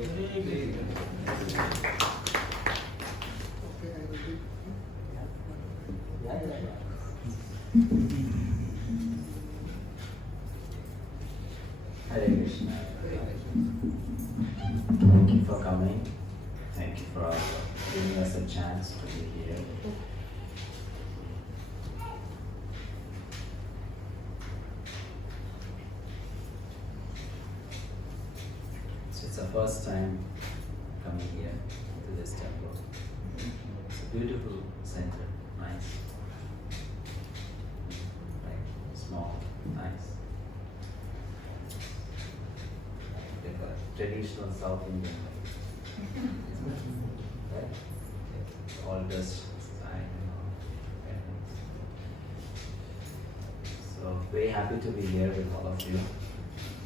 Hare Krishna. Thank you for coming. Thank you for giving us a chance to be here. So it's the first time coming here to this temple. It's a beautiful center, nice. Like small, nice. Like a traditional South Indian right? All this design and all. Very nice. So very happy to be here with all of you.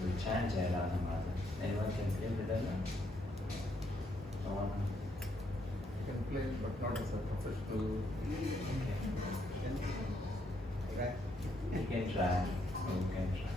We chant Jai Radha Madhav. Anyone can play Mridanga? No one? Can play, but not as a professional. Okay. You can try. You can try.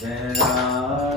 Jai Rama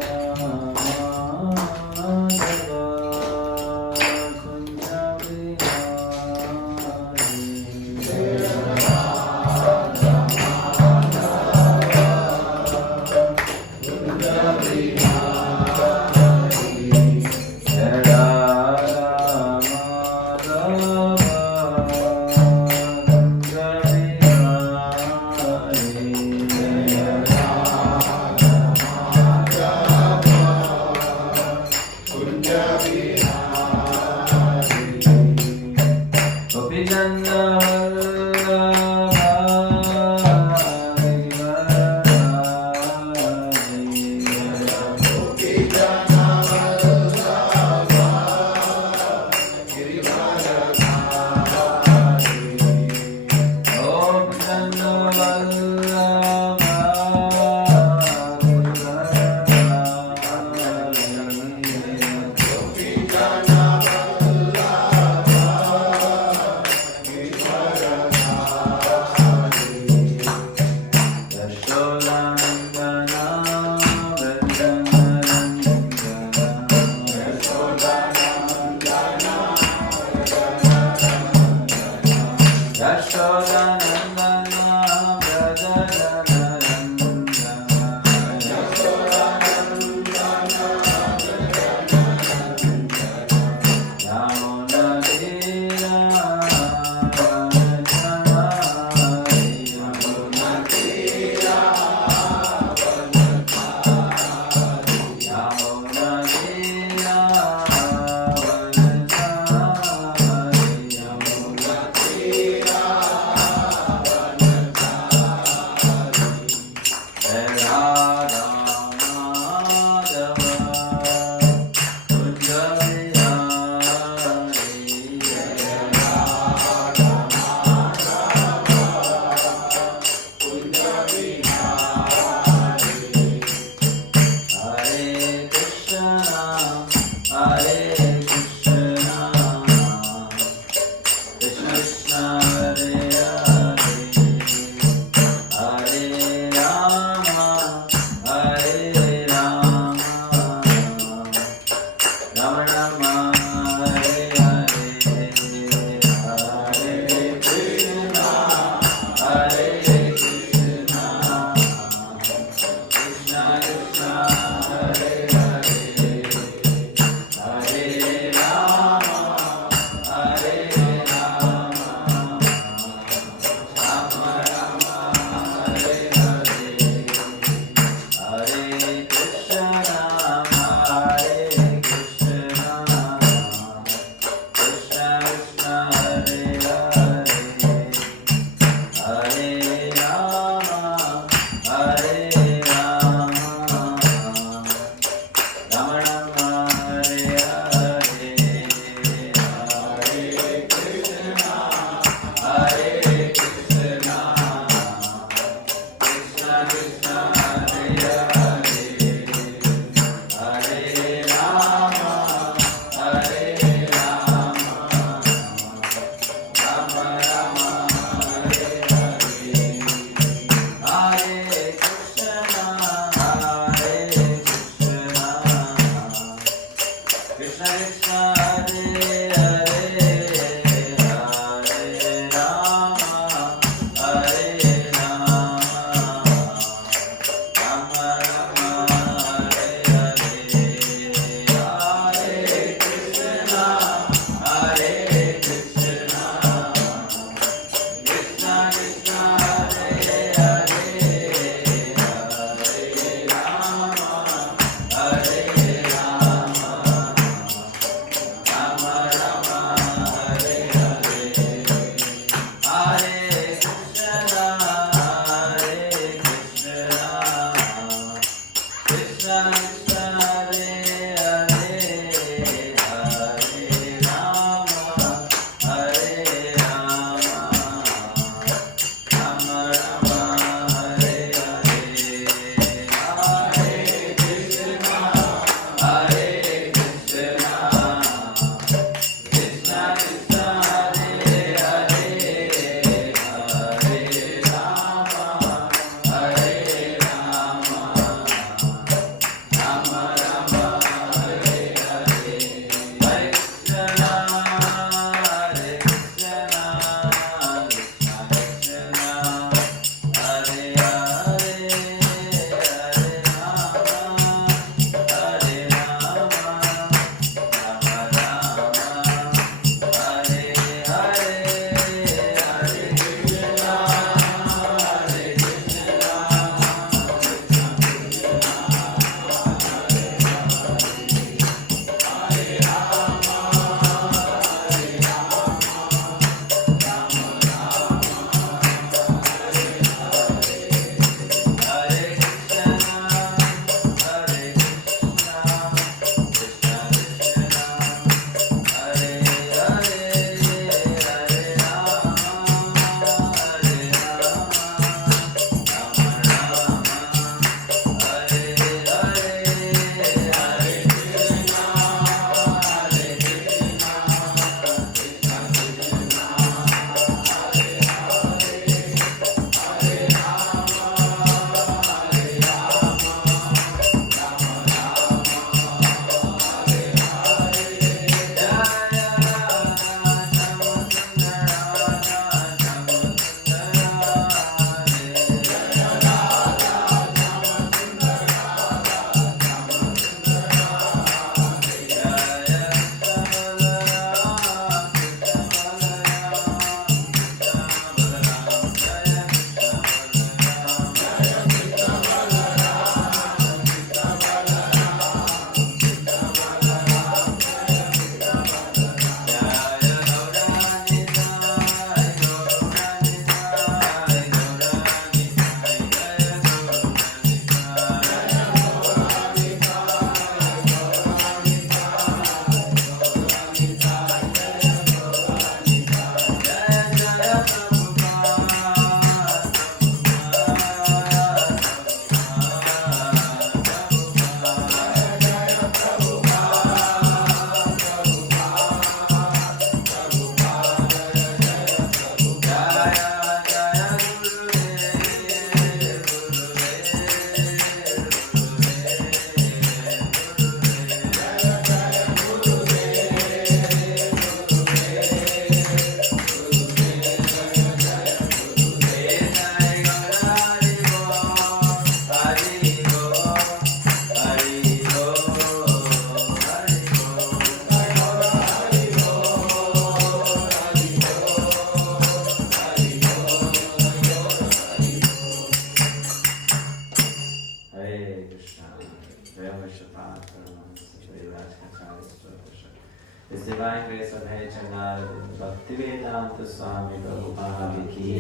Grace of H.R. Bhaktivedanta Swami Prabhupada ki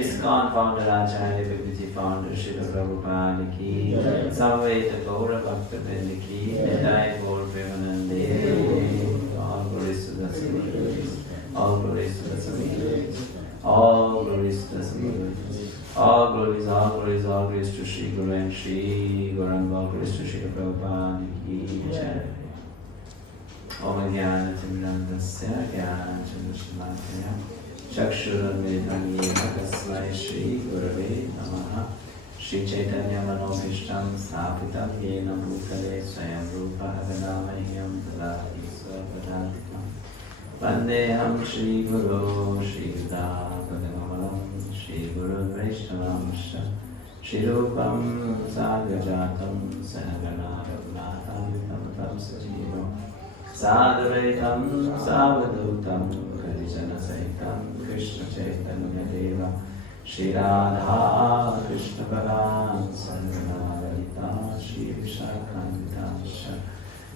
ISKCON founder Acharya Bibiji founder Srila Prabhupada ki Saveta Gaura Bhaktivinoda ki Nidai Gaur Premanande. All glories to the Samadhis. All glories to the Samadhis. All glories to the Samadhis. All glories, all glories, all glories to Shri Guru and Shri Gauranga. All glories to Shri Prabhupada ki Jai. Om Jnana Timrandasya Jnana Chandashalataya Chakshurunmilitam Yena Tasmai Shri Gurave Namaha. Shri Chaitanya Manobhishtam Sthapitam Yena Bhutale Swayam Rupa Agadamahyam Tadati Swapadantikam Vandeham Shri Guru Shri Yudapadamalam Shri Guru Vaishnavam Shri Rupam Sagajatam Sahagana Raghunatham Tam Sajivam Sadvaitam Savadutam Karijana Saitam Krishna Chaitanya Deva Shri Radha Krishna Param Sangana Lalita Shri Vishakanta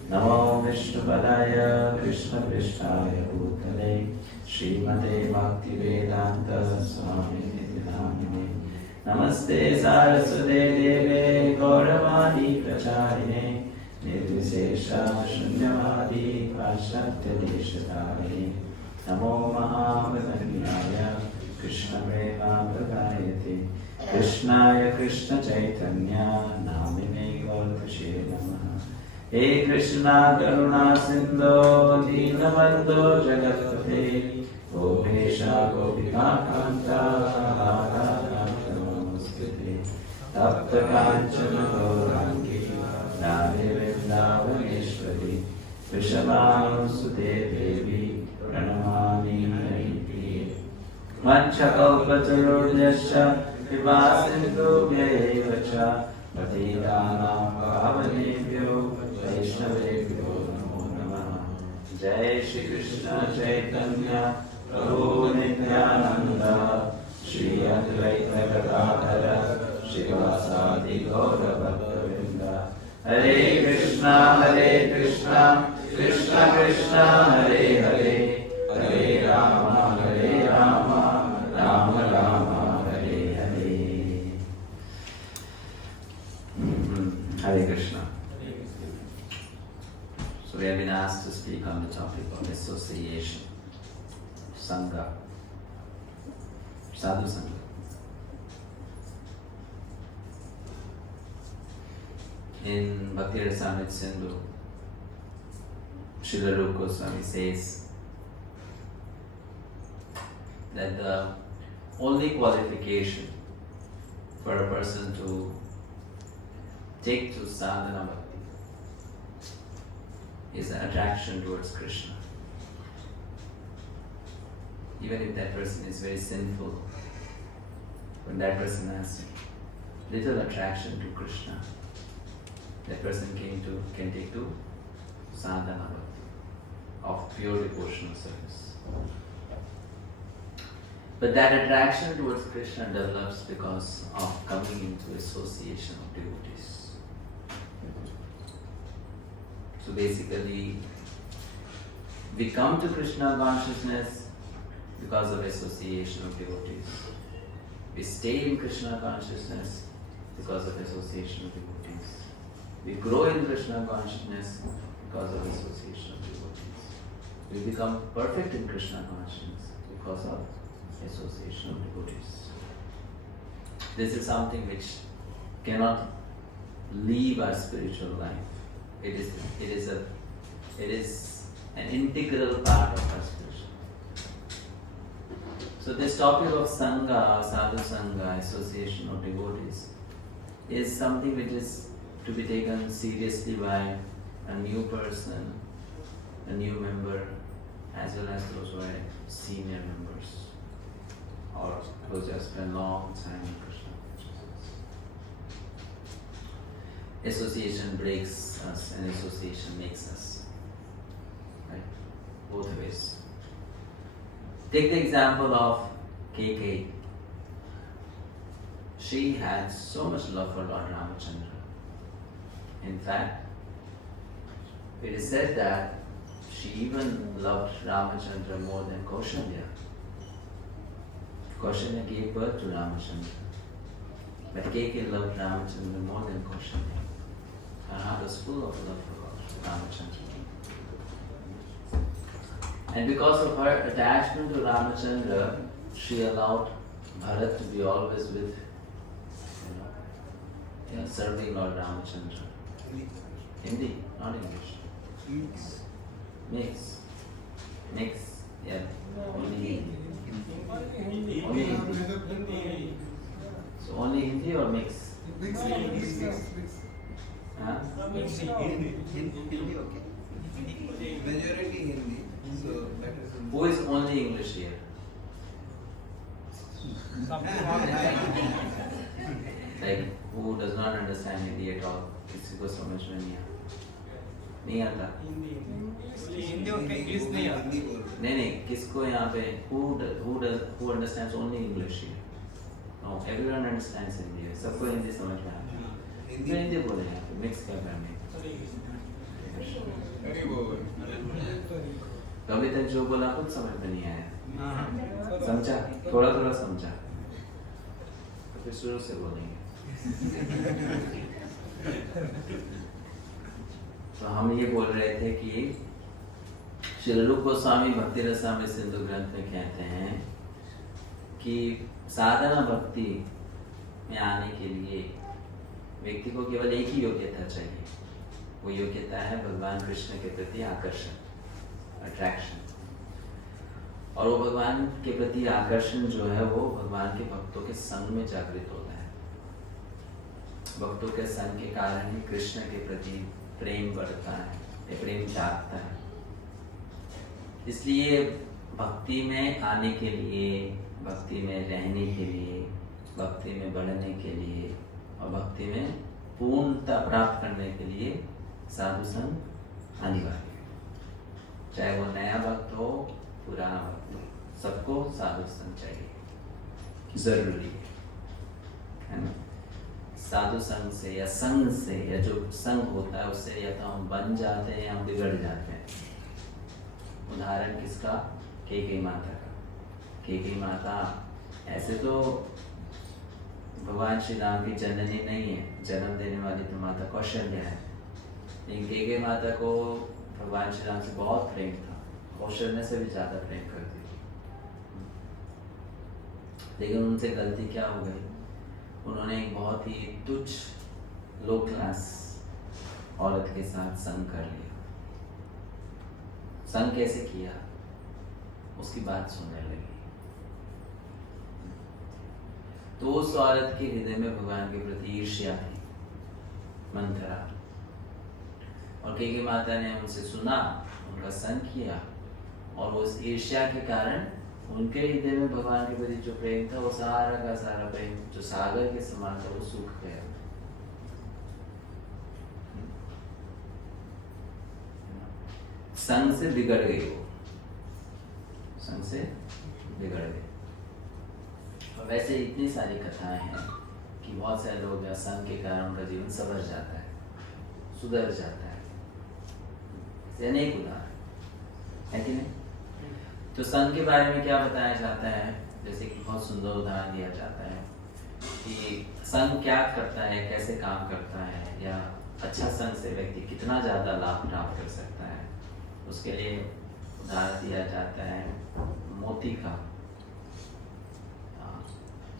Namo Vishnu Padaya Krishna Prishtaya Bhutale Srimate Bhaktivedanta Swami Nityanamine Namaste Saraswate Deve Gauravani Pracharine Nirvisesha Shunyavadi Paschatya Deshatari Namo Mahavadanyaya Krishna Prema Pragayate Krishnaya Krishna Chaitanya Namine Gaurtashe Namaha. He Krishna Karuna Sindhu Dinabandhu Jagatpate Gopesha Gopika Kanta Radha Kanta Namaskate Tapta Kanchana Gaurangi Radhe Vrindavaneshwari Vrishabhanusute Devi Pranamami Hariti Vanchakalpatarurjasya Vivasindhu Vyevacha Patitanam Pavanebhyo Vaishnavebhyo Namo Namaha. Jai Shri Krishna Chaitanya Prabhu Nityananda Shri Advaita Gadadhara Shivasadi Gaura Bhaktavinda. Hare Krishna Krishna Krishna Hare Hare Hare Rama Rama Rama Hare Hare. Hare Krishna. So we have been asked to speak on the topic of association, Sangha, Sadhu Sangha. In Bhakti Rasamrita Sindhu, Srila Rupa Goswami says that the only qualification for a person to take to sadhana bhakti is an attraction towards Krishna. Even if that person is very sinful, when that person has little attraction to Krishna, that person can take to sadhana bhakti of pure devotional service. But that attraction towards Krishna develops because of coming into association of devotees. So basically, we come to Krishna consciousness because of association of devotees. We stay in Krishna consciousness because of association of devotees. We grow in Krishna consciousness because of association of devotees. We become perfect in Krishna consciousness because of association of devotees. This is something which cannot leave our spiritual life. It is an integral part of our spiritual life. So this topic of Sangha, Sadhu Sangha, association of devotees, is something which is to be taken seriously by a new person, a new member, as well as those who are senior members, or those who have spent long time in Krishna consciousness. Association breaks us and association makes us. Right? Both ways. Take the example of KK. She had so much love for Lord Ramachandra. In fact, it is said that she even loved Ramachandra more than Kaushalya. Kaushalya gave birth to Ramachandra, but Kaikeyi loved Ramachandra more than Kaushalya. Her heart was full of love for Ramachandra. And because of her attachment to Ramachandra, she allowed Bharat to be always with, serving Lord Ramachandra. Hindi, not English. Mix. Yeah. Only Hindi. Only Hindi. So only Hindi or mix? Mix. Huh? Hindi, okay. Majority Hindi. So that is. Who is only English here? Like who does not understand Hindi at all? किसी को समझ में नहीं आता। हिंदी और English नहीं आती। नहीं किसको यहाँ पे who understands only English here? No, everyone understands Hindi. सबको हिंदी समझ में आता है। हिंदी बोले यहाँ पे मिक्स कर रहे हैं। अभी तक जो बोला कुछ समझ में नहीं आया। समझा? थोड़ा समझा। तो फिर शुरू से बोलेंगे। तो हम ये बोल रहे थे कि श्री रूप गोस्वामी भक्ति रसामृत सिंधु ग्रंथ में कहते हैं कि साधना भक्ति में आने के लिए व्यक्ति को केवल एक ही योग्यता चाहिए। वो योग्यता है भगवान कृष्ण के प्रति आकर्षण, अट्रैक्शन। और वो भगवान के प्रति आकर्षण जो है वो भगवान के भक्तों के संग में जागृत होता है। भक्तों के संग के कारण ही कृष्ण के प्रति प्रेम बढ़ता है, प्रेम जागता है। इसलिए भक्ति में आने के लिए, भक्ति में रहने के लिए, भक्ति में बढ़ने के लिए और भक्ति में पूर्णता प्राप्त करने के लिए साधु संग अनिवार्य है। चाहे वो नया भक्त हो, पुराना भक्त हो, सबको साधु संग चाहिए, जरूरी है ना। साधु संग से या संग से या जो संग होता है उससे या तो हम बन जाते हैं या हम बिगड़ जाते हैं। उदाहरण किसका? कैकेयी माता का। कैकेयी माता ऐसे तो भगवान श्री राम की जननी नहीं है, जन्म देने वाली तो माता कौशल्या है, लेकिन कैकेयी माता को भगवान श्री राम से बहुत प्रेम था, कौशल्या से भी ज्यादा प्रेम करती थी। लेकिन उनसे गलती क्या हो गई? उन्होंने एक बहुत ही तुच्छ लो क्लास औरत के साथ संग कर लिया। संग कैसे किया? उसकी बात सुनने लगी। तो उस औरत के हृदय में भगवान के प्रति ईर्ष्या थी, मंथरा। और कैकेयी माता ने उनसे सुना, उनका संग किया और उस ईर्ष्या के कारण उनके हृदय में भगवान के प्रति जो प्रेम था वो सारा का सारा प्रेम जो सागर के समान था वो सूख गया। संग से बिगड़ गई वो, संग से बिगड़ गई। और वैसे इतनी सारी कथाएं हैं कि बहुत सारे लोग संग के कारण उनका जीवन संवर जाता है, सुधर जाता है। अनेक उदाहरण है कि नहीं? तो संघ के बारे में क्या बताया जाता है? जैसे कि बहुत सुंदर उदाहरण दिया जाता है कि संघ क्या करता है, कैसे काम करता है, या अच्छा संघ से व्यक्ति कितना ज्यादा लाभ प्राप्त कर सकता है। उसके लिए उदाहरण दिया जाता है मोती का।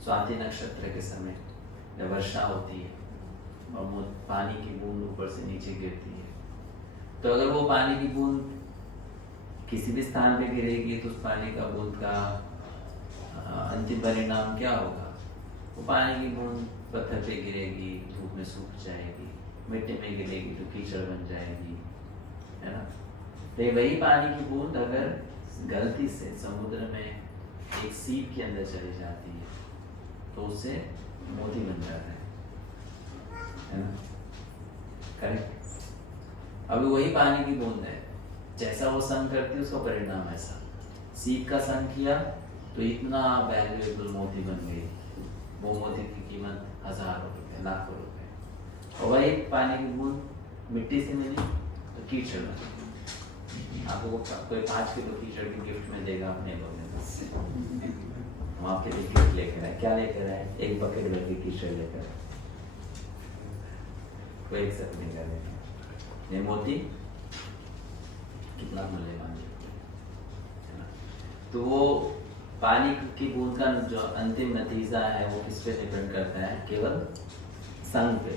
स्वाति नक्षत्र के समय जब वर्षा होती है और पानी की बूंद ऊपर से नीचे गिरती है, तो अगर वो पानी की बूंद किसी भी स्थान पे गिरेगी तो उस पानी का बूंद का अंतिम परिणाम क्या होगा? वो पानी की बूंद पत्थर पे गिरेगी, धूप में सूख जाएगी, मिट्टी में गिरेगी तो कीचड़ बन जाएगी, है ना। तो वही पानी की बूंद अगर गलती से समुद्र में एक सीप के अंदर चली जाती है तो उससे मोती बन जाता है ना। करेक्ट। अभी वही पानी की बूंद है, जैसा वो संग करती है उसका परिणाम ऐसा। सीप का संग किया तो इतना वैल्यूएबल मोती बन गई, वो मोती की कीमत हजारों रुपए, लाखों रुपए। और वही पानी की बूंद मिट्टी से मिली तो कीचड़ बन गई। आपको कोई 5 किलो कीचड़ की गिफ्ट में देगा अपने लोग, हम आपके लिए गिफ्ट लेकर आए, क्या लेकर आए? एक बकेट भर की कीचड़ लेकर आए, कोई एक्सेप्ट नहीं करेगा। ये मोती कितना मूल्यवान है ना? तो वो पानी की बूंद का जो अंतिम नतीजा है वो किस पे डिपेंड करता है? केवल संग पे,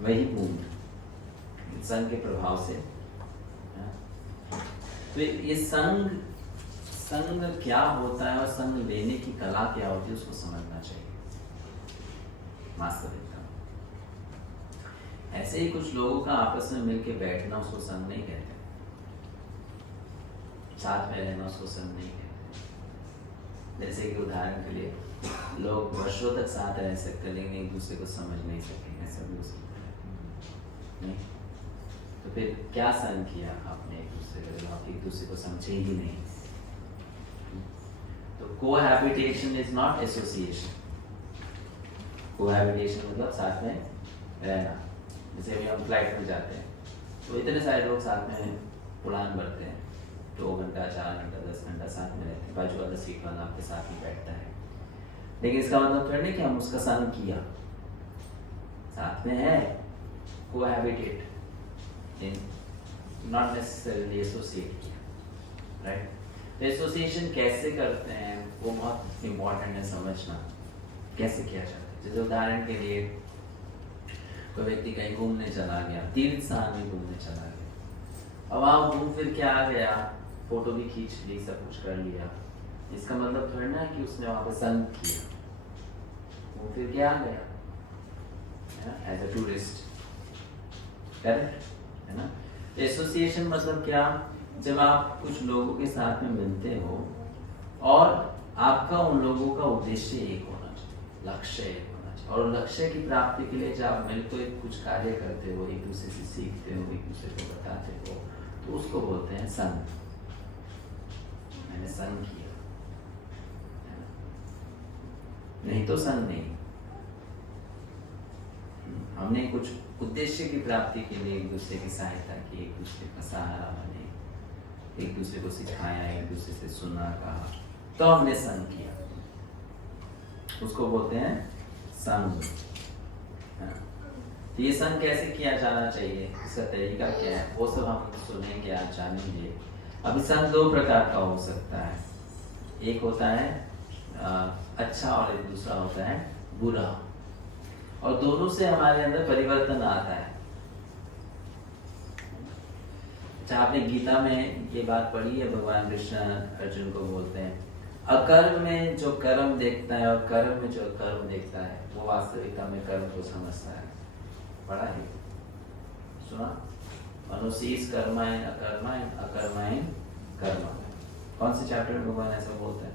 वही बूंद संग के प्रभाव से। तो ये संग क्या होता है और संग लेने की कला क्या होती है उसको समझना चाहिए वास्तविकता। ऐसे ही कुछ लोगों का आपस में मिलके बैठना उसको संग नहीं कहते, साथ में रहना उसको संग नहीं कहते। जैसे कि उदाहरण के लिए लोग वर्षों तक साथ रह सकते लेकिन एक दूसरे को समझ नहीं सकेंगे, ऐसा भी हो सकता है नहीं? तो फिर क्या संग किया आपने एक दूसरे को, आप एक दूसरे को समझे ही नहीं। तो cohabitation is not association. Cohabitation मतलब साथ में रहना। जैसे अभी हम फ्लाइट में जाते हैं तो इतने सारे लोग साथ में उड़ान भरते हैं, 2 घंटा 4 घंटा 10 घंटा साथ में रहते हैं, बाजू वाला सीट वाला आपके साथ ही बैठता है, लेकिन इसका मतलब थोड़ी नहीं कि हम उसका संग किया, साथ में है, कोहैबिटेट, नॉट नेसेसरीली एसोसिएट किया, राइट? तो एसोसिएशन कैसे करते हैं वो बहुत इम्पोर्टेंट है समझना, कैसे किया जाता है। जैसे उदाहरण के लिए कोई व्यक्ति कहीं घूमने चला गया, तीर्थ स्थान में घूमने चला गया, अब वहाँ घूम फिर के आ गया, फोटो भी खींच ली, सब कुछ कर लिया, इसका मतलब थोड़ा ना कि उसने वहाँ पे संग किया, घूम फिर के आ गया एज अ टूरिस्ट, करेक्ट है ना? एसोसिएशन मतलब क्या? जब आप कुछ लोगों के साथ में मिलते हो और आपका उन लोगों का उद्देश्य एक होना चाहिए, लक्ष्य एक होना चाहिए, और लक्ष्य की प्राप्ति के लिए जब आप मिलकर कुछ कार्य करते हो, एक दूसरे से सीखते हो, एक दूसरे को बताते हो, तो उसको बोलते हैं संग। मैंने संग किया, नहीं तो संग नहीं। हमने कुछ उद्देश्य की प्राप्ति के लिए एक दूसरे की सहायता की, एक दूसरे का सहारा बने, एक दूसरे को सिखाया, एक दूसरे से सुना, कहा, तो हमने संग किया, उसको बोलते हैं संग। तो ये संग कैसे किया जाना चाहिए, इसका तरीका क्या है, वो सब हम सुनेंगे, आज जानेंगे। अभी संग 2 प्रकार का हो सकता है, एक होता है अच्छा और एक दूसरा होता है बुरा, और दोनों से हमारे अंदर परिवर्तन आता है। अच्छा, आपने गीता में ये बात पढ़ी है, भगवान कृष्ण अर्जुन को बोलते हैं अकर्म में जो कर्म देखता है और कर्म में जो कर्म देखता है वो वास्तविकता में कर्म को समझता है। पढ़ा है, सुना? अनुशीस कर्मायन अकर्मायन अकर्मायन कर्म। कौन से चैप्टर में भगवान ऐसा बोलते हैं?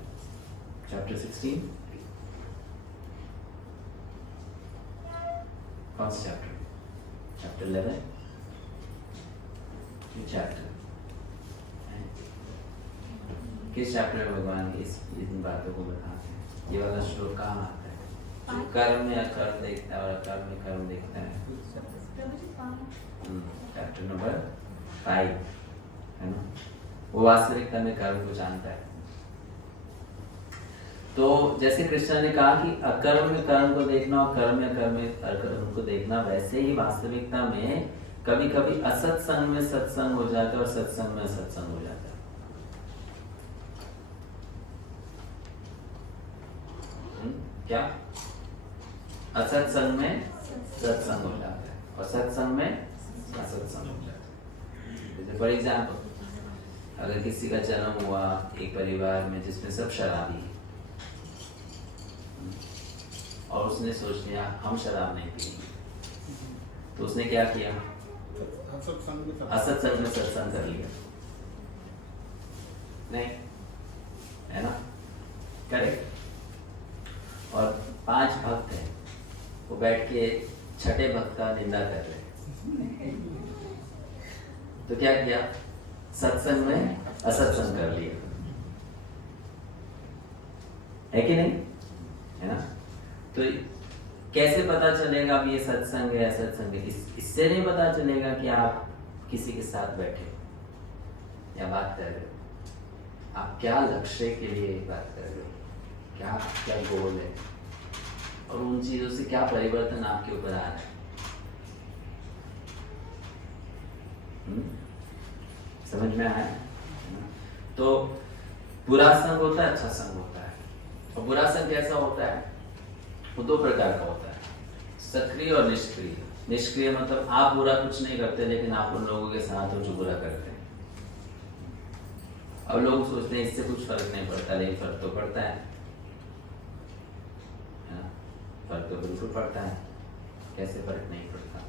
चैप्टर 16। कौन सा चैप्टर? चैप्टर 11। चैप्टर किस चैप्टर में भगवान इन बातों को बताते हैं? ये वाला श्लोक कहाँ आता है? जो कर्म में अकर्म देखता है और अकर्म में कर्म देखता है। चैप्टर नंबर 5 है ना? वो वास्तविकता में कर्म को जानता है। तो जैसे कृष्ण ने कहा कि अकर्म में कर्म को देखना और कर्म में कर्म को देखना, वैसे ही वास्तविकता में कभी कभी असत्संग में सत्संग हो जाता है और सत्संग में असत्संग हो जाता है। क्या? असत्संग में सत्संग हो जाता है और सत्संग में असत्संग हो जाता है। जैसे फॉर एग्जाम्पल, अगर किसी का जन्म हुआ एक परिवार में जिसमें सब शराबी है और उसने सोच लिया हम शराब नहीं पिएंगे, तो उसने क्या किया? असत्संग में सत्संग कर लिया, नहीं है ना? करेक्ट। और 5 भक्त हैं, वो बैठ के छठे भक्त का निंदा कर रहे हैं, तो क्या किया? सत्संग में असत्संग कर लिया, है कि नहीं? है ना? तो कैसे पता चलेगा अब ये सत्संग है असत्संग है? इससे नहीं पता चलेगा कि आप किसी के साथ बैठे, या बात कर रहे हो? आप क्या लक्ष्य के लिए बात कर रहे हो? क्या क्या गोल है? और उन चीजों से क्या परिवर्तन आपके ऊपर आ रहा है? समझ में आया? तो बुरा संग होता है, अच्छा संग होता है। और बुरा संग कैसा होता है? वो दो प्रकार का होता है, सक्रिय और निष्क्रिय। निष्क्रिय मतलब आप बुरा कुछ नहीं करते, लेकिन आप उन लोगों के साथ हो जो बुरा करते हैं। अब लोग सोचते हैं इससे कुछ फर्क नहीं पड़ता, लेकिन फर्क तो पड़ता है ना? फर्क तो बिल्कुल पड़ता है। कैसे फर्क नहीं पड़ता?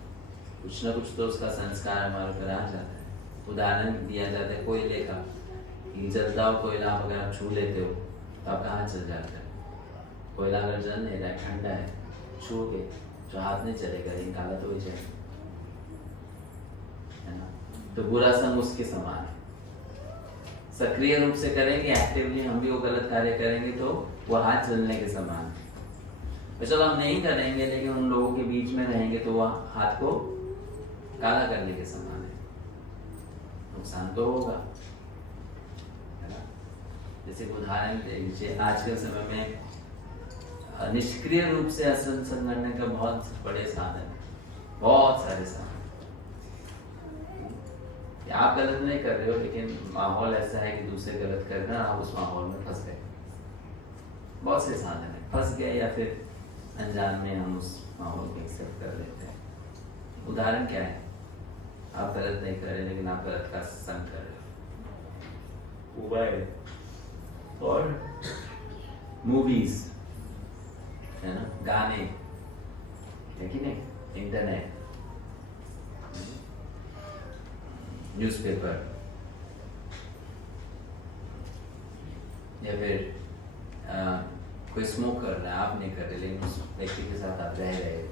कुछ ना कुछ तो उसका संस्कार हमारे ऊपर आ जाता है। उदाहरण दिया जाता है कोयले का, जलता हो कोयला आप अगर आप छू लेते हो तो आपका हाथ जल जाता है। कोयला अगर जल नहीं रहा है, ठंडा है, छू के जो हाथ नहीं चलेगा, लेकिन काला तो हो जाएगा, है ना? तो बुरा संग उसके समान है। सक्रिय रूप से करेंगे, एक्टिवली हम भी वो गलत कार्य करेंगे तो वो हाथ जलने के समान है। तो चलो हम नहीं करेंगे, लेकिन उन लोगों के बीच में रहेंगे तो वह हाथ को काला करने के समान है। नुकसान तो होगा, है ना? जैसे उदाहरण दे लीजिए, आज के समय में निष्क्रिय रूप से असत्संग करने का बहुत बड़े साधन है, बहुत सारे साधन। आप गलत नहीं कर रहे हो, लेकिन माहौल ऐसा है कि दूसरे गलत कर रहे हैं, आप उस माहौल में फंस गए। बहुत से साधन है, फंस गए या फिर अनजान में हम उस माहौल को एक्सेप्ट कर लेते हैं। उदाहरण क्या है? आप गलत नहीं कर रहे, लेकिन आप गलत का संग कर रहे हो। मोबाइल और मूवीज, है ना, गाने, है कि नहीं, इंटरनेट, न्यूज़पेपर, या फिर कोई स्मोक कर रहा है, आप नहीं कर रहे, लेकिन उस व्यक्ति के साथ आप रह रहे हो,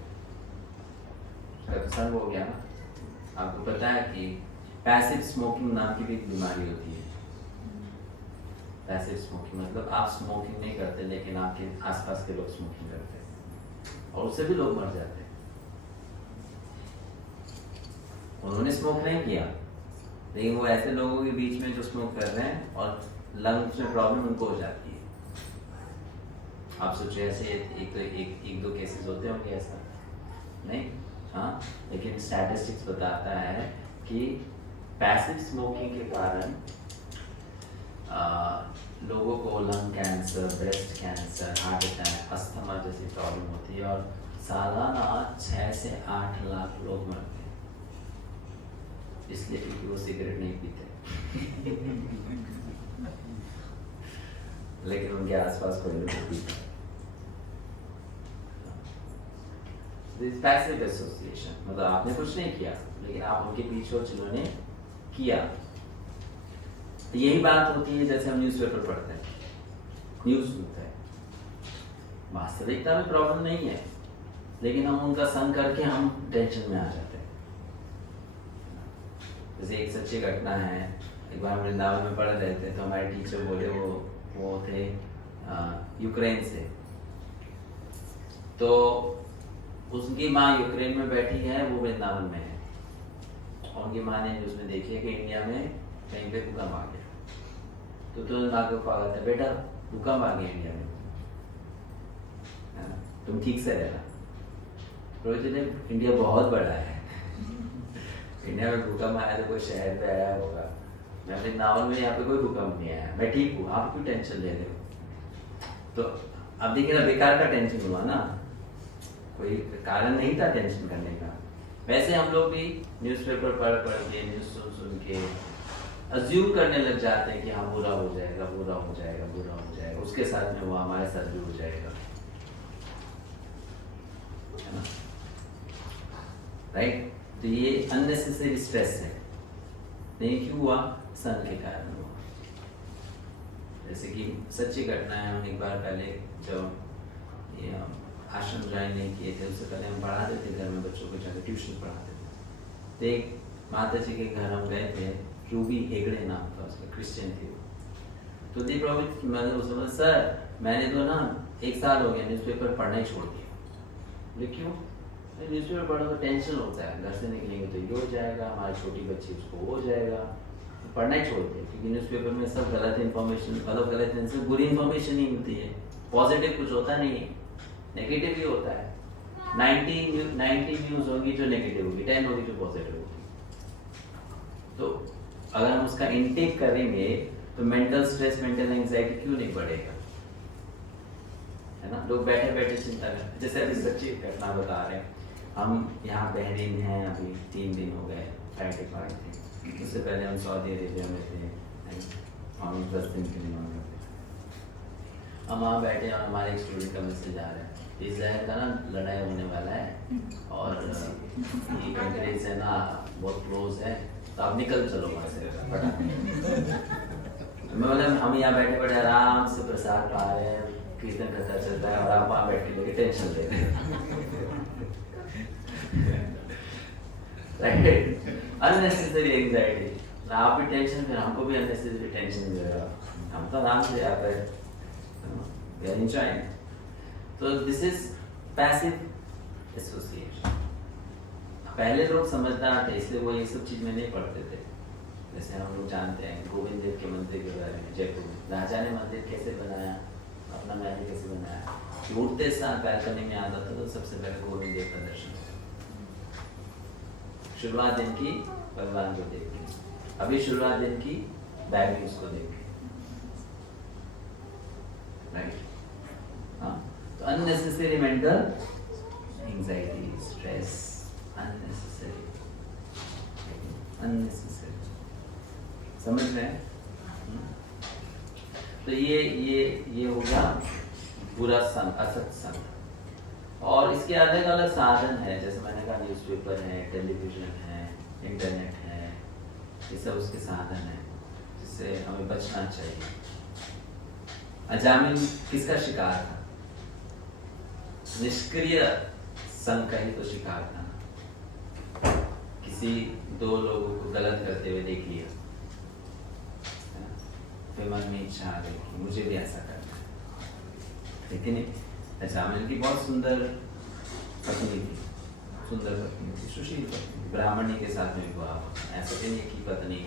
उसका संग हो गया ना। आपको पता है कि पैसिव स्मोकिंग नाम की भी एक बीमारी होती है। पैसिव स्मोकिंग मतलब आप स्मोकिंग नहीं करते, लेकिन आपके आसपास के लोग स्मोकिंग करते हैं और उससे भी लोग मर जाते हैं। उन्होंने स्मोक नहीं किया, लेकिन वो ऐसे लोगों के बीच में जो स्मोक कर रहे हैं और लंग्स में प्रॉब्लम उनको हो जाती है। आप सोचिए ऐसे एक दो केसेस होते होंगे, ऐसा नहीं, हाँ, लेकिन स्टैटिस्टिक्स बताता है कि पैसिव स्मोकिंग के कारण लोगों को lung cancer, breast cancer, heart attack, asthma जैसी प्रॉब्लम होती है और सालाना 6 से 8 लाख लोग मरते हैं, इसलिए क्योंकि वो सिगरेट नहीं पीते लेकिन उनके आसपास कोई लोग पीते। पैसिव एसोसिएशन मतलब आपने कुछ नहीं किया, लेकिन आप उनके पीछे हो जिन्होंने किया। तो यही बात होती है जैसे हम न्यूज़पेपर पढ़ते हैं, न्यूज़ सुनते हैं, वास्तविकता में प्रॉब्लम नहीं है, लेकिन हम उनका संग करके हम टेंशन में आ जाते हैं। जैसे एक सच्ची घटना है, एक बार हम वृंदावन में पढ़ रहे थे तो हमारे टीचर बोले, वो थे यूक्रेन से, तो उसकी माँ यूक्रेन में बैठी है, वो वृंदावन में है, और उनकी माँ ने न्यूज़ में देखी है कि इंडिया में कहीं पे भूकंप आ गया, तो तुरंत माँ को कहा था, बेटा भूकंप आ गया इंडिया में, है ना, तुम ठीक से रहना। रोहित ने, इंडिया बहुत बड़ा है इंडिया में भूकंप आया तो कोई शहर पे आया होगा, मैं वृंदावन में, यहाँ पे कोई भूकंप नहीं आया, मैं ठीक हूँ, आप क्यों टेंशन ले रहे हो? तो अब देखिए ना, बेकार का टेंशन हुआ ना, कोई कारण नहीं था टेंशन करने का। वैसे हम लोग भी न्यूज़पेपर पढ़ के, न्यूज़ सुन के अज्यूम करने लग जाते हैं कि हाँ बुरा हो जाएगा, बुरा हो जाएगा, बुरा हो जाएगा, उसके साथ में वो हमारे साथ भी हो जाएगा, है ना, राइट? तो ये अननेसेसरी स्ट्रेस है। नहीं क्यों हुआ? सन के कारण हुआ। जैसे कि सच्ची घटना है, हम एक बार पहले जब ये आश्रम ज्वाइन नहीं किए थे, उससे पहले हम पढ़ाते थे घर में बच्चों को, जाकर ट्यूशन पढ़ाते थे। तो एक माता जी के घर हम गए थे, रूबी हेगड़े नाम था उसका, क्रिश्चियन थी वो। तो दी प्रॉब्लम, मैंने उससे बोला, सर मैंने तो ना 1 साल हो गया न्यूज़पेपर पढ़ना ही छोड़ दिया। बोले क्यों? न्यूज़पेपर पढ़ो तो टेंशन होता है, घर से निकलेंगे तो ये हो जाएगा, हमारी छोटी बच्ची उसको हो जाएगा, पढ़ना ही छोड़ दिया, क्योंकि न्यूज़पेपर में सब गलत इन्फॉर्मेशन, मतलब गलत मीन्स बुरी इन्फॉर्मेशन ही मिलती है, पॉजिटिव कुछ होता नहीं है, नेगेटिव ही होता है। 90 न्यूज़ होगी जो नेगेटिव होगी, 10 होगी जो पॉजिटिव होगी। तो अगर हम उसका इनटेक करेंगे तो मेंटल स्ट्रेस, मेंटल एंजाइटी क्यों नहीं बढ़ेगा, है ना। लोग बैठे बैठे चिंता करते, जैसे अभी सच्ची घटना बता रहे हैं, हम यहाँ बहरीन हैं, अभी 3 दिन हो गए, फ्राइडे को आए थे, उससे पहले हम सऊदी अरेबिया में थे, हम 10 दिन के लिए वहाँ थे। हम वहाँ बैठे और हमारे एक स्टूडेंट का मैसेज आ रहा है, इजराइल का ना लड़ाई होने वाला है और ये कंट्री से ना बहुत क्लोज है, तो आप निकल चलो वहाँ से फटाफट। मैं बोला हम यहाँ बैठे बैठे आराम से प्रसाद पा रहे हैं, कीर्तन करता चलता है, और आप वहाँ बैठ के लेके टेंशन ले रहे हैं। अननेसेसरी एंजाइटी, आप भी टेंशन, फिर हमको भी अननेसेसरी टेंशन दे रहा, हम तो आराम से यहाँ पर वी आर एंजॉयिंग। तो दिस इज पैसिव एसोसिएशन। पहले लोग समझदार थे, इसलिए वो ये सब चीज में नहीं पढ़ते थे। जैसे हम लोग जानते हैं गोविंद देव के मंदिर के बारे में, जयपुर में राजा ने मंदिर कैसे बनाया, अपना महल कैसे बनाया, उठते साथ बैल्कनी में आता था तो सबसे पहले गोविंद देव का दर्शन, शुरुआत दिन की भगवान को देख के, अभी शुरुआत दिन की बैड न्यूज को देख के, राइट। हाँ, तो unnecessary mental anxiety, stress, unnecessary समझ रहे हैं। तो ये हो गया बुरा संग, असत संग। और इसके अलग अलग साधन है, जैसे मैंने कहा न्यूज़पेपर है, टेलीविजन है, इंटरनेट है, ये सब उसके साधन है जिससे हमें बचना चाहिए। अजामिल किसका शिकार था? निष्क्रिय संग का ही तो शिकार था। किसी 2 लोगों को गलत करते हुए देख लिया, फिर मन में इच्छा आ गई कि मुझे भी ऐसा करना है। लेकिन अजामिल की बहुत सुंदर पत्नी थी, सुंदर पत्नी थी, सुशील पत्नी, ब्राह्मणी के साथ में विवाह, ऐसा भी नहीं कि पत्नी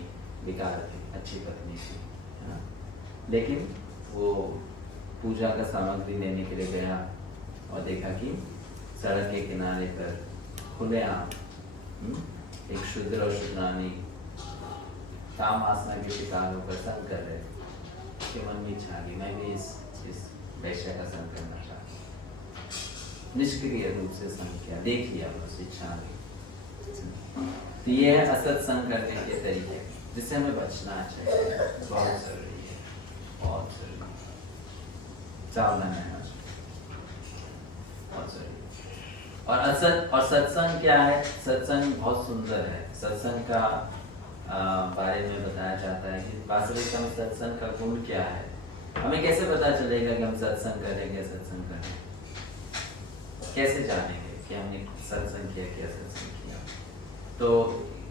बेकार थी, अच्छी पत्नी थी, है ना। लेकिन वो पूजा का सामग्री लेने के लिए गया और देखा कि सड़क के किनारे पर खुलेआम एक शूद्र और शूद्रानी काम वासना के शिकार होकर संग कर रहे, के मन में इच्छा आ गई मैं भी इस वैश्य का संग करना चाहता। निष्क्रिय रूप से संग किया, देख लिया, बस इच्छा आ गई। तो ये है असत संग करने के तरीके, जिससे हमें बचना चाहिए, बहुत जरूरी है, बहुत जरूरी, सावधान रहना चाहिए, बहुत जरूरी। और असत और सत्संग क्या है? सत्संग बहुत सुंदर है। सत्संग का बारे में बताया जाता है कि वास्तविक में सत्संग का गुण क्या है। हमें कैसे पता चलेगा कि हम सत्संग करेंगे, सत्संग करेंगे? कैसे जानेंगे कि हमने सत्संग किया, क्या सत्संग किया? तो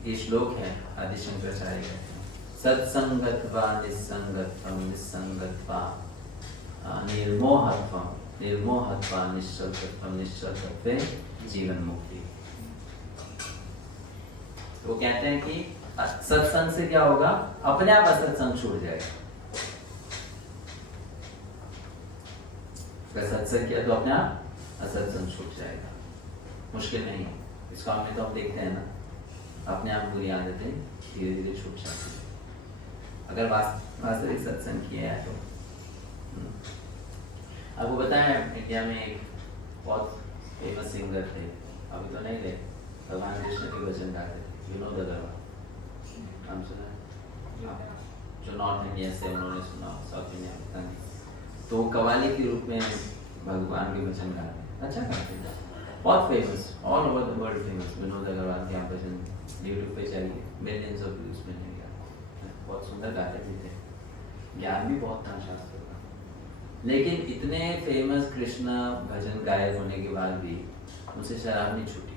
ये श्लोक है, आदि शंकराचार्य कहते हैं, सत्संगत्वा निस्संगत्वम, निस्संगत्वा निर्मोहत्वम, निर्मोहत्वा निश्चलत्वम, निश्चलत्वे जीवन मुक्ति। तो कहते हैं कि सत्संग से क्या होगा? अपने आप असत्संग छूट जाएगा। अगर सत्संग किया तो अपने आप असत्संग छूट जाएगा, मुश्किल नहीं है। इसको हमने तो हम देखते हैं ना, अपने आप बुरी आदतें धीरे धीरे छूट जाती है अगर वास्तविक सत्संग किया है तो। आपको पता है इंडिया में एक बहुत फेमस सिंगर थे, अभी तो नहीं थे, भगवान कृष्ण के भजन गाते थे, विनोद अग्रवाल, नाम सुना है? जो नॉर्थ इंडिया से, उन्होंने सुना, साउथ इंडिया में पता नहीं। तो कव्वाली के रूप में भगवान के भजन गाते हैं, अच्छा गाते हैं, बहुत famous, all over the world famous. Vinod Agarwal के आप भजन यूट्यूब पे चाहिए, मिलियंस ऑफ व्यूज मिलेंगे, बहुत सुंदर गाते भी थे, ज्ञान भी बहुत था शास्त्रों का। लेकिन इतने फेमस कृष्ण भजन गायक होने के बाद भी उनसे शराब नहीं छूटी।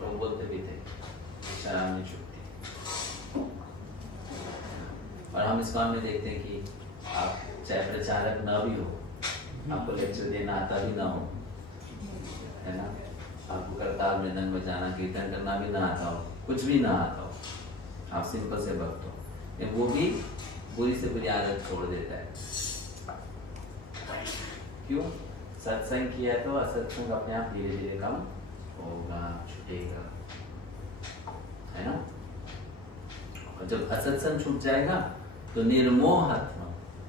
वो बोलते भी थे शराब नहीं छूटती। और हम इस काम में देखते हैं कि आप चाहे प्रचारक ना भी हो, आपको लेक्चर देना आता भी ना हो, है ना, आपको करताल मृदंग बजाना, कीर्तन करना भी ना आता हो, कुछ भी ना आता हो, आप सिंपल से भक्त हो, वो भी बुरी से बुरी आदत छोड़ देता है। क्यों? सत्संग किया तो असत्संग अपने आप धीरे धीरे कम होगा, छूटेगा, है ना। और जब असत्संग छूट जाएगा तो निर्मोहत्व,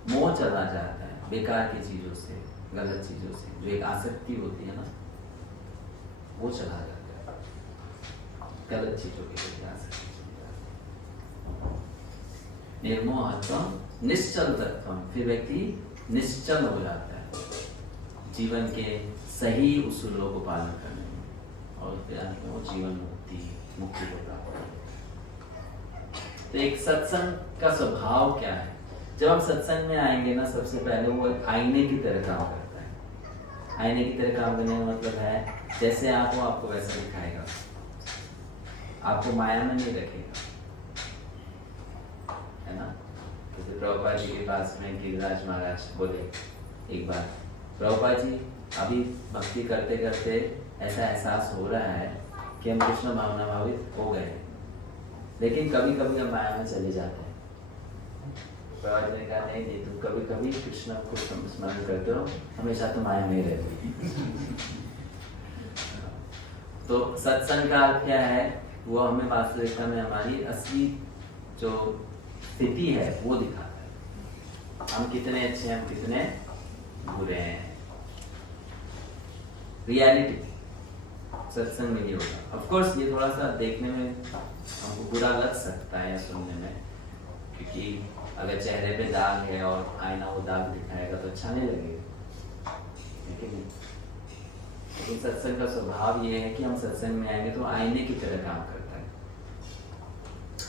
मोह चला जाता है बेकार की चीजों से, गलत चीजों से, जो एक आसक्ति होती है ना, वो चला जाता है, गलत चीजों के लिए आसक्ति चली जाती है। निर्मोहत्व निश्चल तत्व, फिर व्यक्ति निश्चल हो जाता है जीवन के सही उसूलों को पालन करने में, और फिर अंत में वो जीवन मुक्ति को प्राप्त करते हैं। तो एक सत्संग का स्वभाव क्या है? जब हम सत्संग में आएंगे ना, सबसे पहले वो आईने की तरह काम करता है। आईने की तरह काम करने का मतलब है जैसे आप हो आपको वैसा दिखाएगा, आपको माया में नहीं रखेगा, है ना। जैसे प्रभुपाद जी के पास में गिरिराज महाराज बोले एक बार, प्रभुपाद जी अभी भक्ति करते करते ऐसा एहसास हो रहा है कि हम कृष्ण भावना भावित हो गए, लेकिन कभी कभी हम माया में चले जाते हैं। प्रभुपाद ने कहा नहीं नहीं, तुम कभी कभी कृष्ण को स्मरण करते हो, हमेशा तुम माया में रहते। तो सत्संग का अर्थ क्या है? वो हमें वास्तविकता में हमारी असली जो स्थिति है वो दिखाता है, हम कितने अच्छे हैं, हम कितने बुरे हैं। रियलिटी सत्संग में नहीं होगा। ऑफ कोर्स ये थोड़ा सा देखने में हमको बुरा लग सकता है या सुनने में, क्योंकि अगर चेहरे पे दाग है और आईना वो दाग दिखाएगा तो अच्छा नहीं लगेगा, लेकिन सत्संग का स्वभाव ये है कि हम सत्संग में आएंगे तो आईने की तरह काम करता है।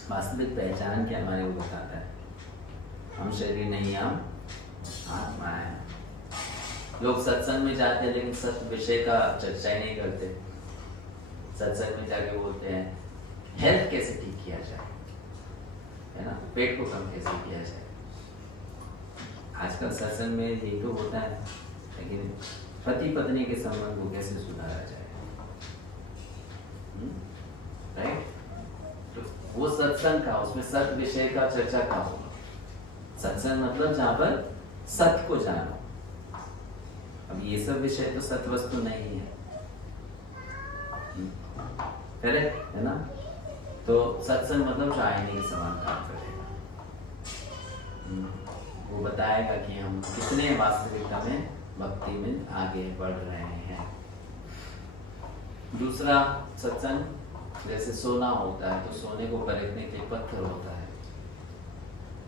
वास्तविक पहचान क्या हमारे को बताता है, हम शरीर नहीं, हम आत्मा है। लोग सत्संग में जाते हैं लेकिन सत्य विषय का चर्चा ही नहीं करते। सत्संग में जाके बोलते हैं हेल्थ कैसे ठीक किया जाए, है ना, पेट को कम कैसे किया जाए। आजकल सत्संग में यही तो होता है, लेकिन पति पत्नी के संबंध को कैसे सुधारा जाए, राइट। तो वो सत्संग का, उसमें सत्य विषय का चर्चा का होगा। सत्संग मतलब जहाँ पर सत्य को जानो। अब ये सब विषय तो सत्य वस्तु नहीं है, करेक्ट है ना। तो सत्संग मतलब जो आईने के समान काम करेगा, वो बताएगा कि हम कितने वास्तविकता में भक्ति में आगे बढ़ रहे हैं। दूसरा सत्संग जैसे सोना होता है, तो सोने को परखने के लिए पत्थर होता है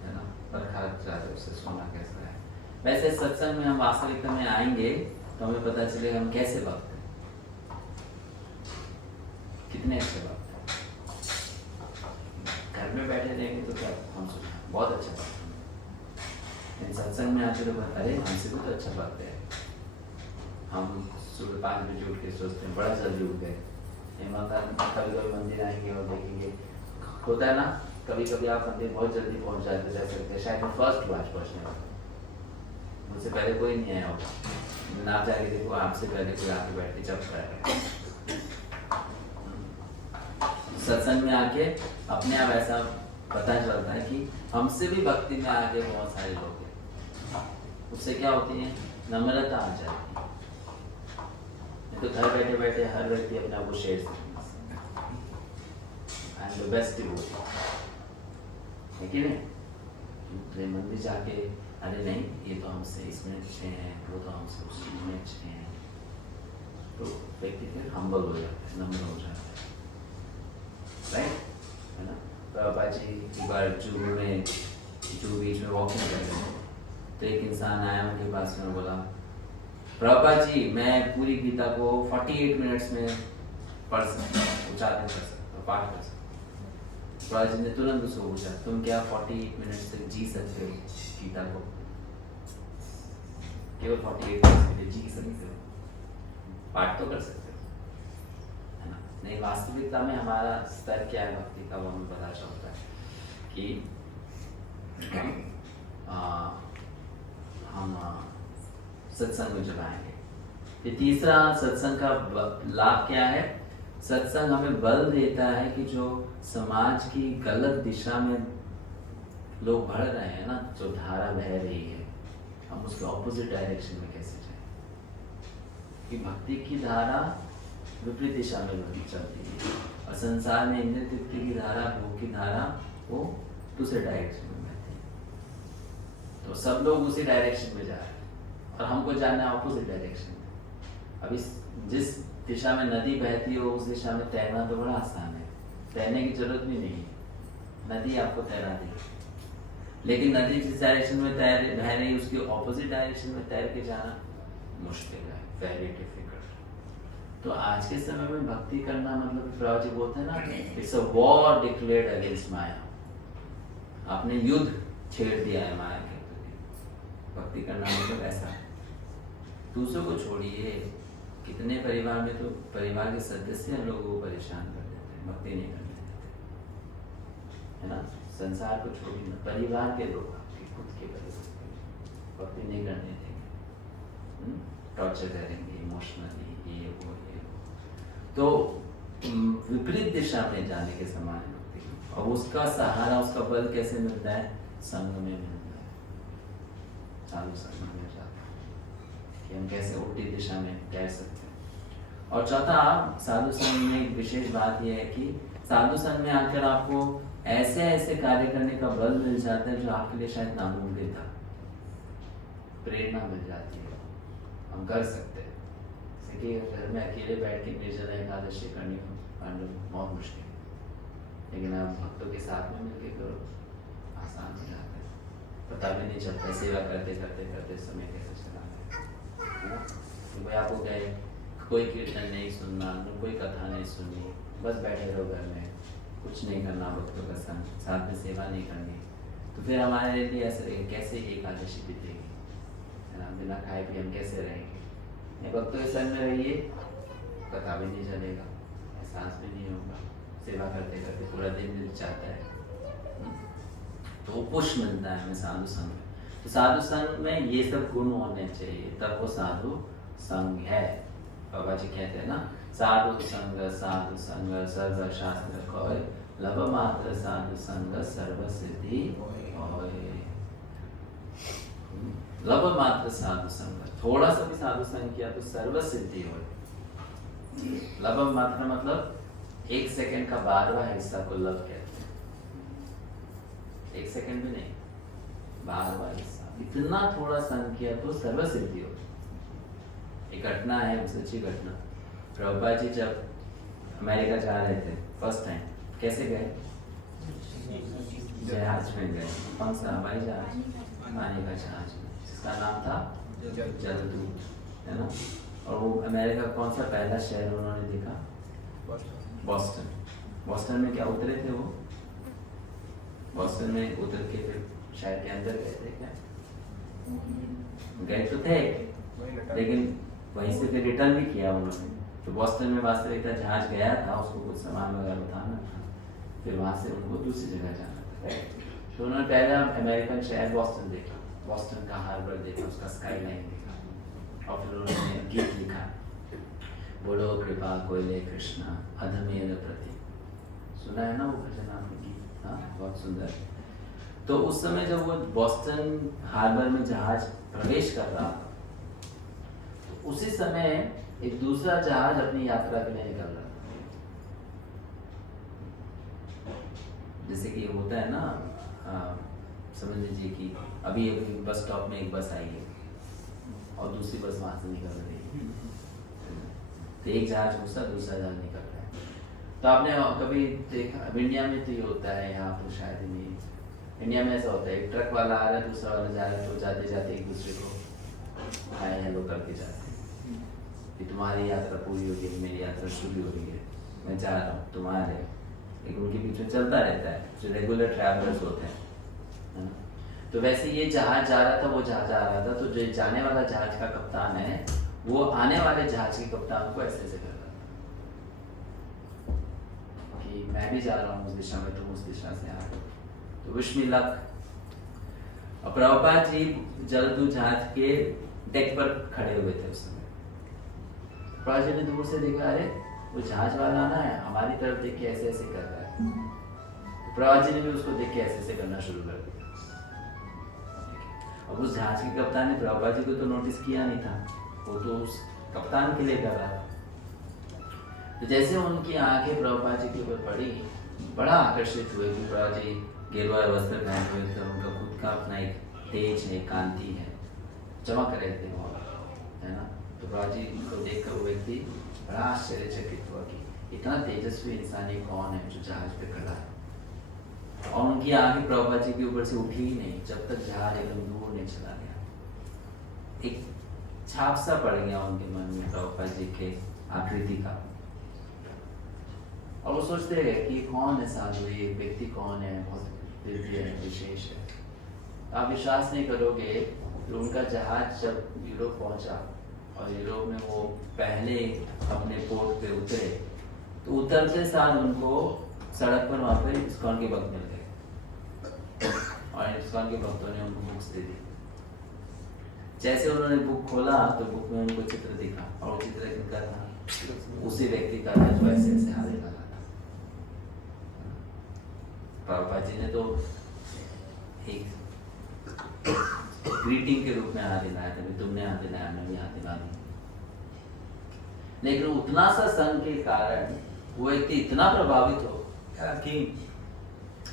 ना, परखा जाता है उससे सोना कैसा है। वैसे सत्संग में हम वास्तविकता में आएंगे तो हमें पता चलेगा हम कैसे भक्त हैं, कितने अच्छे भक्त हैं। घर में बैठे रहेंगे तो क्या हम बहुत अच्छा भक्त हैं, सत्संग में आते तो अरे हमसे भी तो अच्छा भक्त है। हम सुबह 5 बजे उठ के सोचते हैं बड़ा जल्दी उठ गए, कभी कभी मंदिर आएंगे और देखेंगे, होता है ना, कभी कभी आप मंदिर बहुत जल्दी पहुंच जाते जा सकते हैं, शायद फर्स्ट बैच पहुंचने वाला, मुझसे पहले कोई नहीं आया होगा, आप जाके देखो आपसे पहले कोई आके बैठ के जब कर। सत्संग में आके अपने आप ऐसा पता चलता है कि हमसे भी भक्ति में आगे बहुत सारे लोग हैं। उससे क्या होती है, नम्रता आ जाती है। तो घर बैठे बैठे हर व्यक्ति अपने आप को share and the best devotee है कि नहीं। मंदिर जाके अरे नहीं ये तो हमसे इसमें अच्छे हैं, वो तो हमसे उस चीज में अच्छे हैं, तो व्यक्ति फिर हम्बल हो जाता है, नम्र हो जाता है, राइट है ना। प्रभुपाद जी एक बार जू बीच में वॉकिंग कर रहे थे, तो एक इंसान आया उनके पास में, बोला प्रभुपाद जी मैं पूरी गीता को 48 मिनट्स में पढ़ सकता हूँ, उच्चारण कर सकता हूँ, पाठ कर सकता हूँ। प्रभुपाद जी ने तुरंत उसको पूछा तुम क्या 48 मिनट्स तक जी सकते हो गीता को? केवल 48 मिनट्स के लिए जी सकते हो, पाठ तो कर सकते हो, है ना। नहीं, वास्तविकता में हमारा स्तर क्या है भक्ति का, वो हमें पता चलता है कि हम सत्संग में जब आएंगे। ये तीसरा सत्संग का लाभ क्या है? सत्संग हमें बल देता है कि जो समाज की गलत दिशा में लोग बढ़ रहे हैं ना, जो धारा बह रही है, हम उसके ऑपोजिट डायरेक्शन में कैसे जाएं? कि भक्ति की धारा विपरीत दिशा में चलती है और संसार में इंद्रिय तृप्ति की धारा, भोग की धारा वो दूसरे डायरेक्शन में बहती है। तो सब लोग उसी डायरेक्शन में जा रहे हैं और हमको जाना है ऑपोजिट डायरेक्शन में। अब इस जिस दिशा में नदी बहती हो उस दिशा में तैरना तो बड़ा आसान है, तैरने की जरूरत भी नहीं है, नदी आपको तैरा देगी। लेकिन नदी जिस डायरेक्शन में बह रही उसकी ऑपोजिट डायरेक्शन में तैर के जाना मुश्किल है, वेरी डिफिकल्ट। तो आज के समय में भक्ति करना मतलब प्रभु जी बोलते हैं ना, it's a war declared against Maya. आपने युद्ध छेड़ दिया है माया के प्रति। भक्ति करना मतलब ऐसा है। दूसरों को छोड़िए, कितने परिवार में तो परिवार के सदस्य लोगों को परेशान कर देते हैं, भक्ति नहीं करने देते, है ना। संसार को छोड़िए ना, परिवार के लोग, आपके खुद के परिवार भक्ति नहीं करने देंगे, टॉर्चर करेंगे इमोशनली, ये वो। तो विपरीत दिशा में जाने के समान है भक्ति। और उसका सहारा, उसका बल कैसे मिलता है? संग में मिलता है, साधु संग में मिल जाता है कि हम कैसे उल्टी दिशा में तैर सकते हैं। और चौथा, साधु संग में एक विशेष बात यह है कि साधु संग में आकर आपको ऐसे ऐसे कार्य करने का बल मिल जाता है जो आपके लिए शायद नामुमकिन था। प्रेरणा मिल जाती है, हम कर सकते हैं। जैसे कि घर में अकेले बैठ के निर्जला एकादशी करनी हो बहुत मुश्किल है, लेकिन आप भक्तों के साथ में मिलकर करो, आसान हो जाता है, पता भी नहीं चलता सेवा करते करते करते समय कैसे चला गया। तो भाई आपको कहे कोई कीर्तन नहीं सुनना, कोई कथा नहीं सुननी, बस बैठे रहो घर में, कुछ नहीं करना, भक्तों का संग, साथ में सेवा नहीं करनी, तो फिर हमारे लिए ऐसे रहेगा कैसे एकादशी बीतेगी, है ना। बिना खाए पिए हम कैसे रहेंगे? भक्तों के संग में रहिए, कथा भी नहीं चलेगा, एहसास भी नहीं होगा, सेवा करते करते पूरा दिन बीत जाता है। तो पुश मिलता है हमें साधु संग में। तो साधु संग में ये सब गुण होने चाहिए, तब वो साधु संग है। बाबा जी कहते हैं ना, साधु संग सर्व शास्त्र कोय, लब मात्र साधु संग सर्व सिद्धि होय। लब मात्र साधु संग, थोड़ा सा भी साधु संग किया तो सर्व सिद्धि होय। लब मात्र मतलब 1 सेकंड का 12वां हिस्सा को लब कहते हैं। 1 सेकंड भी नहीं, 12वां हिस्सा, इतना थोड़ा संग किया तो सर्व सिद्धि हो। एक घटना है, सच्ची घटना। प्रभुपाद जी जब अमेरिका जा रहे थे फर्स्ट टाइम, कैसे गए? जहाज में गए। कौन सा? हवाई जहाज, पानी का जहाज में, जिसका नाम था जलदूत, है ना। और वो अमेरिका कौन सा पहला शहर उन्होंने देखा? बॉस्टन। बॉस्टन में क्या उतरे थे वो? बॉस्टन में उतर के फिर शहर के अंदर गए थे क्या? गए तो थे, लेकिन वहीं से फिर रिटर्न भी किया उन्होंने। तो बॉस्टन में वास्तविकता जहाज गया था, उसको कुछ सामान वगैरह उठाना था, फिर वहां से उनको दूसरी जगह जाना था। तो उन्होंने पहला अमेरिकन शहर बॉस्टन देखा, बॉस्टन का हार्बर देखा, उसका स्काईलाइन देखा, और फिर उन्होंने गीत लिखा, बोलो कृपा कोयले कृष्णा अधमेर प्रति। सुना है ना वो भजन आपने गीत? हाँ, बहुत सुंदर। तो उस समय जब वो बॉस्टन हार्बर में जहाज प्रवेश कर रहा था, तो उसी समय एक दूसरा जहाज अपनी यात्रा के लिए निकल रहा था। जैसे कि होता है ना, समझ लीजिए कि अभी बस स्टॉप में एक बस आई है और दूसरी बस वहां से निकल रही है, तो एक जहाज घुसा, दूसरा जहाज निकल रहा है। तो आपने कभी देखा, इंडिया में तो ये होता है, यहाँ तो शायद नहीं। इंडिया में ऐसा होता है, एक ट्रक वाला आ रहा है, दूसरा वाला जा रहा है, तो जाते जाते एक दूसरे को हाय हेलो करके जाते हैं कि तुम्हारी यात्रा पूरी हो गई, मेरी यात्रा शुरू हो गई है, मैं जा रहा हूँ, तुम आ रहे हो। लेकिन उनके बीच में चलता रहता है, जो रेगुलर ट्रैवलर्स होते हैं, है ना। तो वैसे ये जहाज जा रहा था, वो जहाज आ रहा था, तो जो जाने वाला जहाज का कप्तान है, वो आने वाले जहाज के कप्तान को ऐसे ऐसे कर रहा था कि मैं भी जा रहा हूँ उस दिशा में, तुम उस दिशा से आ रहे हो, तो विश मी लक। और प्रभुपाद जी जलदूत जहाज के डेक पर खड़े हुए थे उस समय। प्रभुपाद जी ने दूर से देखा, अरे वो जहाज वाला ना है हमारी तरफ देख के ऐसे ऐसे कर रहा है, प्रभुपाद जी ने भी उसको देख के ऐसे ऐसे करना शुरू कर दिया। अब उस जहाज के कप्तान ने प्रभुपाद जी को तो नोटिस किया नहीं था, वो तो उस कप्तान के लिए कर रहा था। तो जैसे उनकी आंखें प्रभुपाद जी के ऊपर पड़ी, बड़ा आकर्षित हुए कि प्रभुपाद जी गेरुआ वस्त्र पहने हुए थे, उनका खुद का अपना एक तेज है, कांति है, चमक रहे थे वो, है ना। तो प्रभुपाद जी को देखकर वो व्यक्ति बड़ा आश्चर्यचकित हुआ कि इतना तेजस्वी इंसान ये कौन है जो जहाज पे खड़ा है। और उनकी आंखें प्रभुपाद जी के ऊपर से उठी ही नहीं जब तक जहाज एकदम दूर नहीं चला गया। एक छाप सा पड़ गया उनके मन में प्रभुपाद जी के आकृति का, और वो सोचते रहे कि कौन है साधु, ये व्यक्ति कौन है, बहुत दिव्य है, विशेष है। आप विश्वास नहीं करोगे, तो उनका जहाज जब यूरोप पहुंचा और यूरोप में वो पहले अपने पोर्ट पे उतरे, तो उतरते साथ उनको सड़क पर वहाँ पे इस्कॉन के भक्त मिल गए और इस्कॉन के भक्तों ने उनको बुक्स दे दी। जैसे उन्होंने बुक खोला तो बुक में उनको चित्र दिखा, और वो चित्र किसका था? उसी व्यक्ति का था जो ऐसे ऐसे हाथ लगा था। प्रभुपाद जी ने तो एक ग्रीटिंग के रूप में हाथ हिलाया था, तुमने हाथ हिलाया, मैं भी हाथ हिला दी। लेकिन उतना सा संग के कारण वो व्यक्ति इतना प्रभावित हो गया कि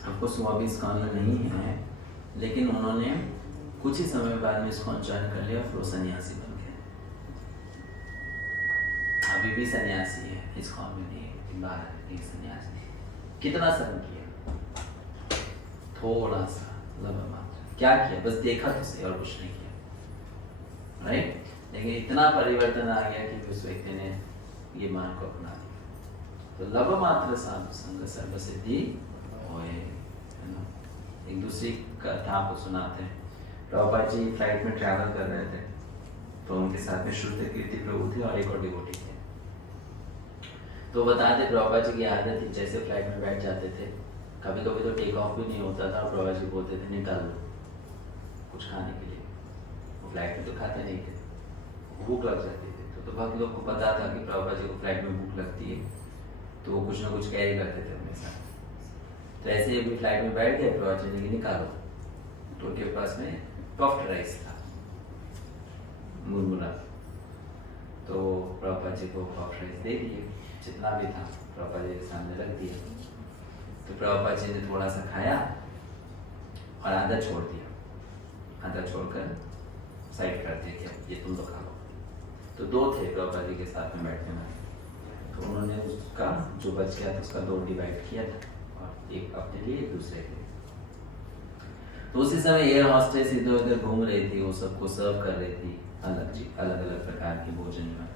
आपको स्वामी इस्कॉन में नहीं है, लेकिन उन्होंने कुछ ही समय बाद में इस्कॉन ज्वाइन कर लिया, फिर वो सन्यासी बन गए। अभी भी सन्यासी है, इस्कॉन में नहीं है, बाहर एक सन्यासी। कितना संग किया? थोड़ा सा, मात्र। क्या किया? बस देखा तो सही, और कुछ नहीं किया, राइट। लेकिन इतना परिवर्तन आ गया कि उस व्यक्ति ने ये मार्ग को अपना लिया। तो लव मात्र साधु संग सर्व सिद्धि होए, है ना। एक दूसरी कथा आपको सुनाते हैं। प्रभुपाद जी फ्लाइट में ट्रैवल कर रहे थे, तो उनके साथ में श्रुति कीर्ति प्रभु थे और एक और डिवोटी थे। तो बताते प्रभुपाद जी की आदत थी, जैसे फ्लाइट में बैठ जाते थे, कभी कभी तो टेक ऑफ भी नहीं होता था, प्रभुपाद जी बोलते थे निकाल लो कुछ खाने के लिए। वो फ्लाइट में तो खाते नहीं थे, भूख लग जाती थी। तो बहुत लोग को पता था कि प्रभुपाद जी को फ्लाइट में भूख लगती है, तो वो कुछ ना कुछ कैरी करते थे अपने साथ। तो ऐसे ही फ्लाइट में बैठ गए, प्रभुपाद जी ने निकालो, तो उनके पास में पफ्ड राइस था, मुरमुरा। तो प्रभुपाद जी को पफ्ड राइस दे दिए, जितना भी था प्रभुपाद जी के सामने रख दिया। तो प्रभुपाद जी ने थोड़ा सा खाया और आधा छोड़ दिया, आधा छोड़कर साइड कर दिया, ये तुम लोग खा लो। तो दो थे प्रभुपाद जी के साथ में बैठने वाले, तो उन्होंने उसका जो बच गया था उसका दो डिवाइड किया था, और एक अपने लिए एक दूसरे के लिए। तो उसी समय एयर हॉस्टेस इधर उधर घूम रही थी, वो सबको सर्व कर रही थी अलग अलग प्रकार के भोजन में।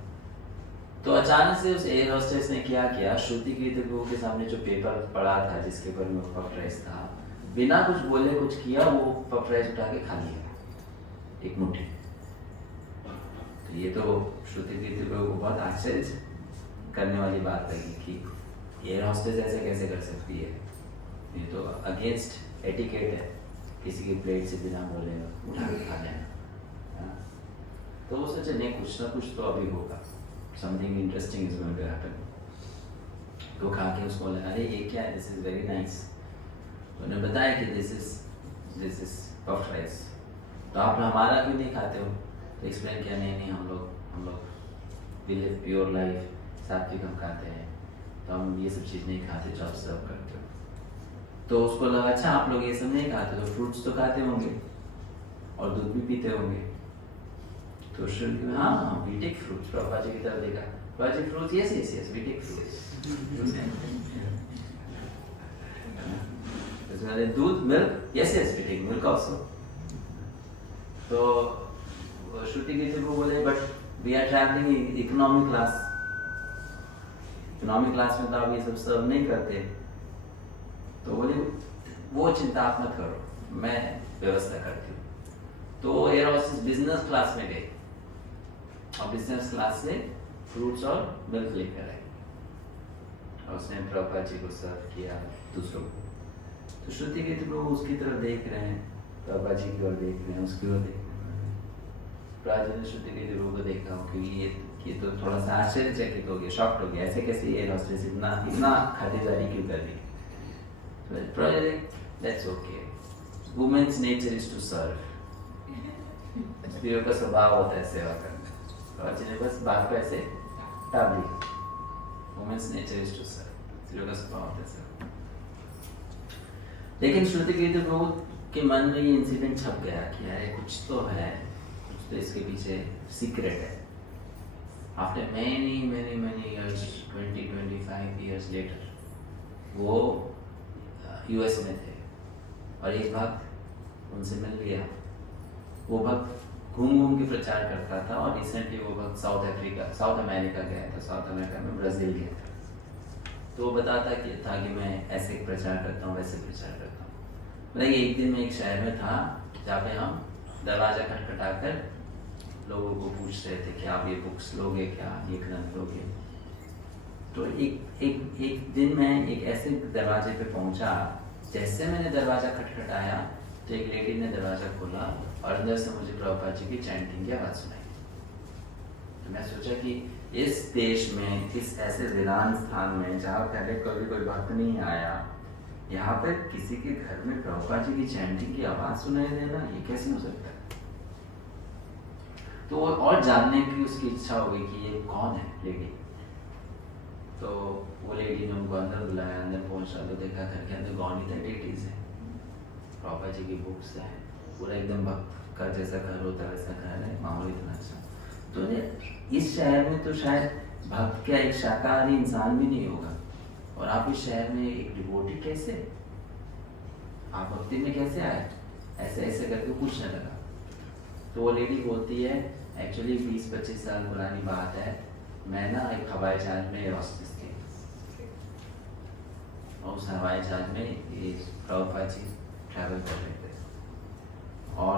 तो अचानक से उस एयर हॉस्टेस ने क्या किया, श्रुति कीर्ति प्रभु के सामने जो पेपर पड़ा था जिसके ऊपर में पफ राइस था, बिना कुछ बोले कुछ किया, वो पफ राइस उठा के खा लिया एक मुट्ठी। तो ये तो श्रुति कीर्ति प्रभु को बहुत आश्चर्य करने वाली बात लगी कि एयर हॉस्टेस ऐसे कैसे कर सकती है, ये तो अगेंस्ट एटिकेट है, किसी की प्लेट से बिना बोले उठा के खा लेना। तो वो सोचे नहीं, कुछ ना कुछ तो अभी होगा, something interesting is going to happen. तो खा के उसको बोला, अरे ये क्या है, दिस इज वेरी नाइस। तो उन्होंने बताया कि दिस इज पफ राइस, तो आप हमारा क्यों नहीं खाते हो? तो एक्सप्लेन किया, नहीं हम लोग वी लिव प्योर लाइफ, सात्विक हम खाते हैं, तो हम ये सब चीज़ नहीं खाते जो आप सर्व करते हो। तो उसको लगा अच्छा आप लोग ये सब नहीं खाते, तो फ्रूट्स तो खाते होंगे और दूध भी पीते होंगे। तो श्रुति में हाँ we take fruits. Prabhupada ji की तरफ देखा, Prabhupada ji fruits, yes we take fruits. दूध milk, yes we take milk also. तो श्रुति की तरफ बोले but we are travelling economic class, economic class में तो आप ये सब सर्व नहीं करते। तो बोले वो चिंता आप मत करो, मैं व्यवस्था करती हूँ। तो एयर हॉस्टेस बिजनेस क्लास में गए और बिजनेस क्लास से फ्रूट्स और मिल्क लेकर आई, और उसने प्रभुपाद जी को सर्व किया दूसरों को। तो श्रुति के तो उसकी तरफ देख रहे हैं, प्रभुपाद जी की ओर देख रहे हैं, उसकी ओर देख रहे हैं। प्रभुपाद जी ने श्रुति के को देखा क्योंकि ये ये तो थोड़ा सा आश्चर्यचकित हो गया, शॉक्ड हो गया, ऐसे कैसे एयर होस्टेस इतना इतना खातिरदारी क्यों कर रही? That's okay, women's nature is to serve. स्त्रियों का स्वभाव होता है सेवा करना, और जिन्हें बस बात को ऐसे टाल दी। Women's nature is to serve, स्त्रियों का स्वभाव होता है सेवा। लेकिन श्रुति कीर्ति प्रभु के मन में ये इंसिडेंट छप गया कि यार कुछ तो है, कुछ तो इसके पीछे सीक्रेट है। After many years, 25 years later, वो यूएस में थे और एक भक्त उनसे मिल गया। वो भक्त घूम घूम के प्रचार करता था और रिसेंटली वो भक्त साउथ अमेरिका गया था, साउथ अमेरिका में ब्राज़ील गया था। तो वो बताता कि मैं ऐसे प्रचार करता हूँ, वैसे प्रचार करता हूँ। मतलब एक दिन मैं एक शहर में था जहाँ पे हम दरवाजा खटखटा कर लोगों को पूछ रहे थे कि आप ये बुक्स लोगे क्या, ये ग्रंथ लोगे। तो एक दिन मैं एक ऐसे दरवाजे पे पहुंचा, जैसे मैंने दरवाजा खटखटाया तो एक लेडी ने दरवाजा खोला और अंदर से मुझे प्रभुपाद जी की चैंटिंग की आवाज़ सुनाई। तो मैं सोचा कि इस देश में, इस ऐसे वीरान स्थान में जहाँ पहले कभी कोई भक्त नहीं आया, यहाँ पर किसी के घर में प्रभुपाद जी की चैंटिंग की आवाज़ सुनाई देना, ये कैसे हो सकता है? तो और जानने की उसकी इच्छा हो गई कि ये कौन है लेडी। तो वो लेडी ने उनको अंदर बुलाया, अंदर पहुंचा तो देखा घर के अंदर गौनीता डेटीज है, प्रभुपाद जी की बुक्स है, पूरा एकदम भक्त का जैसा घर होता है वैसा घर है, माहौल इतना अच्छा। तो इस शहर में तो शायद भक्त का एक शाकाहारी इंसान भी नहीं होगा, और आप इस शहर में एक डिवोटी कैसे, आप भक्ति में कैसे आए? ऐसे ऐसे करके पूछने लगा। तो वो लेडी बोलती है, एक्चुअली 20-25 साल पुरानी बात है, मैं ना एक हवाई जहाज में एयरहोस्टेस थी, और उस हवाई जहाज में ये प्रभुपाद जी ट्रैवल कर रहे थे, और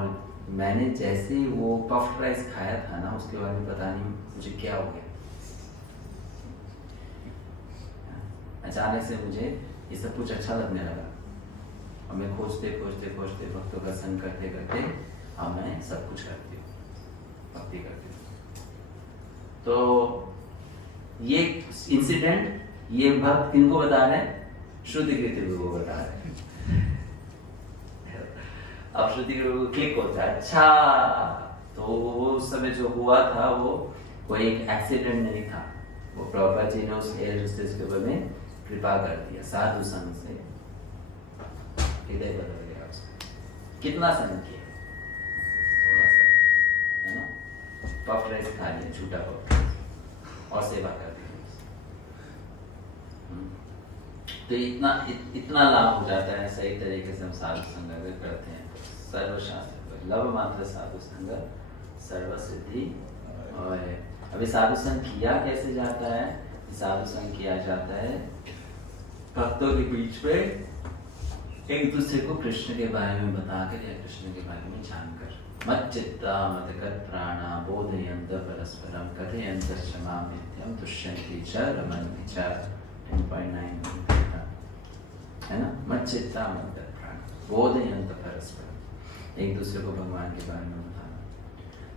मैंने जैसे वो पफ्ड राइस खाया था ना, उसके बाद में पता नहीं मुझे क्या हो गया। अचानक से मुझे ये सब कुछ अच्छा लगने लगा, और मैं खोजते भक्तों का संग करते करते अब मैं सब कुछ करती हूँ, भक्ति करती हूँ। तो ये इंसिडेंट, ये भक्त किनको बता रहे हैं? श्रुति कीर्ति को बता रहे हैं। अब श्रुति कीर्ति को क्लिक होता है, अच्छा तो वो उस समय जो हुआ था वो एक एक्सीडेंट नहीं था, वो प्रभुपाद जी ने उस एयर होस्टेस के ऊपर में कृपा कर दिया, साधु संग से हृदय बदल गया उसका। कितना संग किया? थोड़ा सा, है ना? पफ राइस खा लिया, झूठा पफ राइस, और सेवा कर दी। तो इतना लाभ हो जाता है सही तरीके से हम साधु संग अगर करते हैं। सर्वशास्त्र लव मात्र साधु संग सर्व सिद्धि। और अभी साधु संग किया कैसे जाता है? साधु संग किया जाता है भक्तों के बीच में एक दूसरे को कृष्ण के बारे में बताकर या कृष्ण के बारे में जानकर। मच्चित्ता मदगत प्राणा बोधयन्त परस्परम कथयन्त च मां नित्यं तुष्यन्ति च रमन्ति च। 10.9 है ना? मच्चित्ता मदगत प्राणा बोधयन्त परस्परम, एक दूसरे को भगवान के बारे में बताना।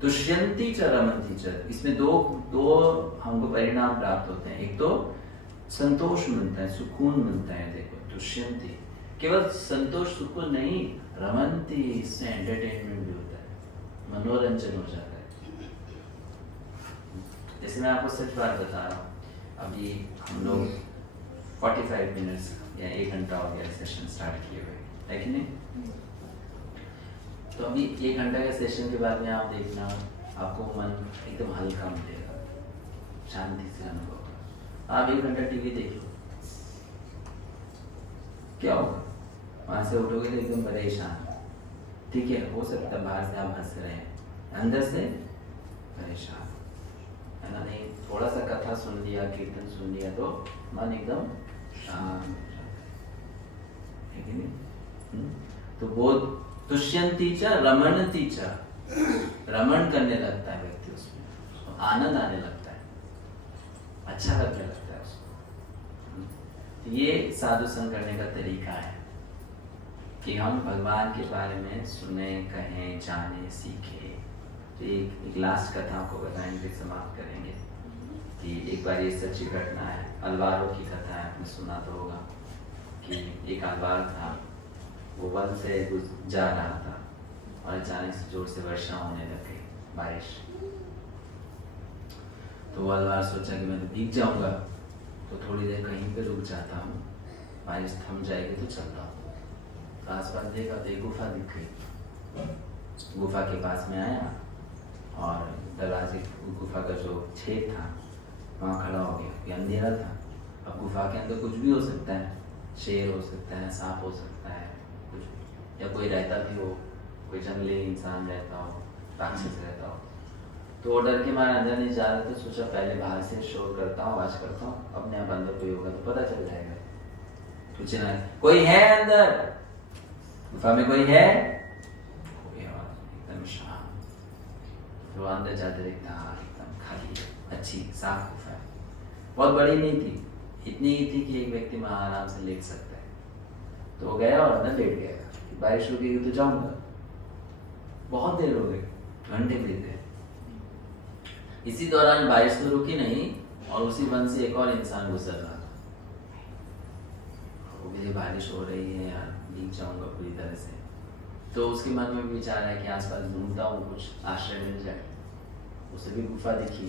तुष्यन्ति च रमन्ति च, इसमें दो हमको परिणाम प्राप्त होते हैं। एक तो संतोष मिलता है, सुकून मिलता है। देखो तुष्यन्ति, केवल संतोष सुकून नहीं, रमन्ति, इससे एंटरटेनमेंट भी होता है, मनोरंजन हो जाता है। जैसे मैं आपको सच बात बता रहा हूँ, अभी हम लोग 45 मिनट्स या 1 घंटा हो गया सेशन स्टार्ट किए हुए, है कि नहीं? तो अभी 1 घंटा के सेशन के बाद में आप देखना, आपको मन एकदम हल्का मिलेगा, शांति से अनुभव। आप 1 घंटा टीवी देख लो, क्या होगा? वहां से उठोगे तो एकदम परेशान, ठीक है? हो सकता है बाहर से आप हंस रहे हैं, अंदर से परेशान, है ना? नहीं, थोड़ा सा कथा सुन लिया, कीर्तन सुन लिया तो मन एकदम शांत हो जाता है कि नहीं? तो वो तुष्यन्ति च रमणति च, रमण करने लगता है व्यक्ति, उसमें आनंद आने लगता है, अच्छा लगने लगता है उसको। तो ये साधु संग करने का तरीका है कि हम भगवान के बारे में सुने, कहें, जाने, सीखें। तो एक लास्ट कथा को बताएंगे, समाप्त करेंगे। कि एक बार ये सच्ची घटना है, अलवारों की कथा है, आपने सुना तो होगा कि एक अलवार था, वो वन से जा रहा था और अचानक से जोर से वर्षा होने लग गई, बारिश। तो वो अलवार सोचा कि मैं तो भीग जाऊंगा, तो थोड़ी देर कहीं पे रुक जाता हूँ, बारिश थम जाएगी तो चलता हूँ। तो आसपास देखा तो एक गुफा दिख गई। गुफा के पास में आया और दरवाजे, गुफा का जो छेद था वहाँ खड़ा हो गया। ये अंधेरा था, अब गुफा के अंदर कुछ भी हो सकता है, शेर हो सकता है, सांप हो सकता है, कुछ भी, या कोई रहता भी हो, कोई जंगली इंसान रहता हो, राक्षस रहता हो। तो वो डर के मारे अंदर नहीं जा रहे थे, सोचा पहले बाहर से शोर करता हूँ, आवाज करता हूँ, अपने आप अंदर कोई होगा तो पता चल जाएगा। कुछ ना, कोई है अंदर, गुफा में कोई है, कोई आवाज एकदम शांत। तो अंदर जाते देखता, हाँ एकदम खाली, अच्छी साफ गुफा है, बहुत बड़ी नहीं थी, इतनी ही थी कि एक व्यक्ति वहां आराम से लेट सकता है। तो वो गया और अंदर लेट गया, बारिश रुकेगी तो जाऊंगा। बहुत देर हो गई, घंटे बीत गए। इसी दौरान बारिश तो रुकी नहीं और उसी वन से एक और इंसान गुजर रहा था। वो मुझे बारिश हो रही है यार, भीग जाऊंगा पूरी तरह से। तो उसके मन में विचार है कि आसपास ढूंढता हूँ, कुछ आश्रय मिल जाए। उसे भी गुफा दिखी,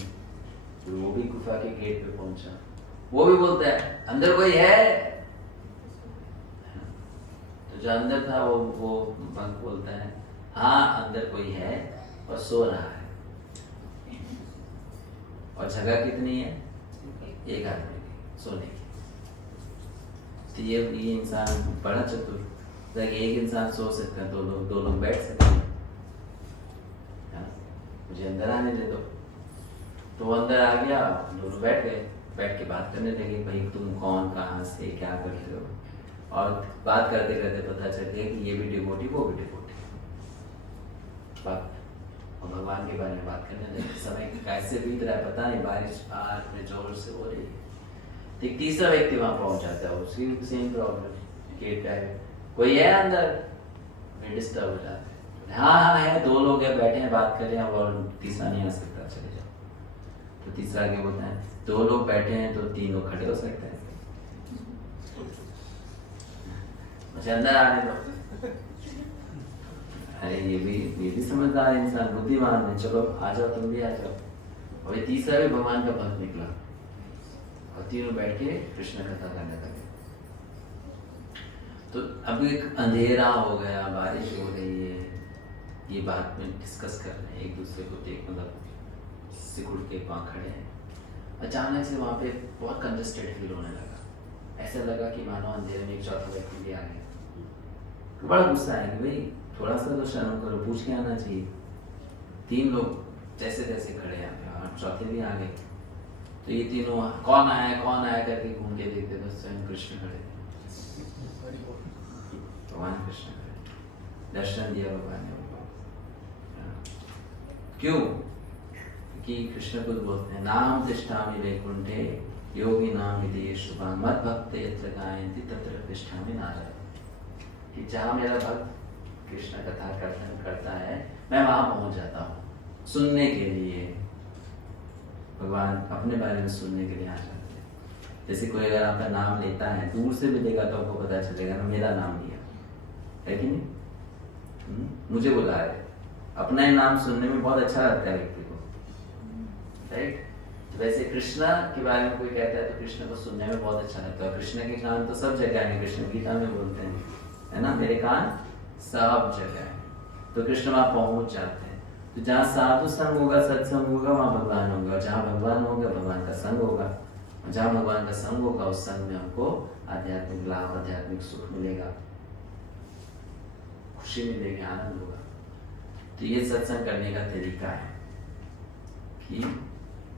तो वो भी गुफा के गेट पे पहुंचा। वो भी बोलता है अंदर कोई है। तो जो अंदर था वो बंक बोलता है हाँ अंदर कोई है और सो रहा है। और जगह कितनी है? एक आदमी की सोने की। तो ये इंसान बड़ा चतुर, एक इंसान सो सकता है, दो लोग बैठ सकते हैं, मुझे अंदर आने दे दो। तो वो अंदर आ गया, दोनों बैठ गए, बैठ के बात करने लगे, भाई तुम कौन, कहाँ से, क्या करते हो। और बात करते करते पता चल गया कि ये भी डिवोटी, वो भी डिवोटी। बात और भगवान के बारे में बात करने लगे। समय कैसे बीत रहा है पता नहीं, बारिश बाहर में जोर से हो रही है। तो एक तीसरा व्यक्ति वहां पहुंच जाता है, उसकी सेम प्रॉब्लम, गेट टाइप, कोई है अंदर, वे डिस्टर्ब हो जाते हैं। हाँ है, दो लोग हैं बैठे हैं, बात कर रहे हैं और तीसरा नहीं आ सकता, चले जाओ। तो तीसरा क्या बोलता है, दो लोग बैठे हैं तो तीन लोग खड़े हो सकते हैं, मुझे अंदर आने दो। अरे ये भी समझदार इंसान, बुद्धिमान है, चलो आ जाओ, तुम भी आ जाओ। और ये तीसरा भी भगवान का भक्त निकला और तीनों बैठ के कृष्ण कथा करने लगे। तो अब एक अंधेरा हो गया, बारिश हो रही है, ये बात में डिस्कस कर रहे हैं, एक दूसरे को देख, मतलब सिकुड़ के वहाँ खड़े हैं। अचानक से वहाँ पे बहुत कंजस्टेड फील होने लगा, ऐसा लगा कि मानो अंधेरे में एक चौथा व्यक्ति भी आ गया। तो बड़ा गुस्सा है कि भाई थोड़ा सा तो शर्म करो, पूछ के आना चाहिए। तीन लोग जैसे तैसे खड़े हैं और चौथे भी आ गए। तो ये तीनों कौन आया करके घूम के देखते तो स्वयं कृष्ण खड़े थे, भगवान कृष्ण खड़े, दर्शन दिया भगवान ने उनको। क्यों? कि कृष्ण खुद बोलते हैं नाम तिष्ठामि वैकुंठे योगी नाम विधि शुभा मत भक्त यत्र गायन्ति तत्र तिष्ठामि नारद। कि जहाँ मेरा भक्त कृष्ण कथा कीर्तन करता है मैं वहां पहुंच जाता हूँ सुनने के लिए। भगवान अपने बारे में सुनने के लिए आ जाते हैं। जैसे कोई अगर आपका नाम लेता है, दूर से भी लेगा तो आपको पता चलेगा ना मेरा नाम लिया है कि नहीं। मुझे बुला रहे, अपना ही नाम सुनने में बहुत अच्छा लगता है व्यक्ति को, राइट। वैसे कृष्णा के बारे में कोई कहता है तो कृष्ण को सुनने में बहुत अच्छा लगता है। कृष्ण के कान तो सब जगह है, कृष्ण गीता में बोलते हैं, है ना, मेरे कान सब जगह है। तो कृष्ण वहां पहुंच जाते हैं। तो जहाँ साधु संग होगा, सत्संग होगा, वहां भगवान होगा। जहाँ भगवान होगा, भगवान का संग होगा। जहाँ भगवान का संग होगा, उस संग में हमको आध्यात्मिक लाभ, आध्यात्मिक सुख मिलेगा, खुशी मिलेगी, आनंद होगा। तो ये सत्संग करने का तरीका है कि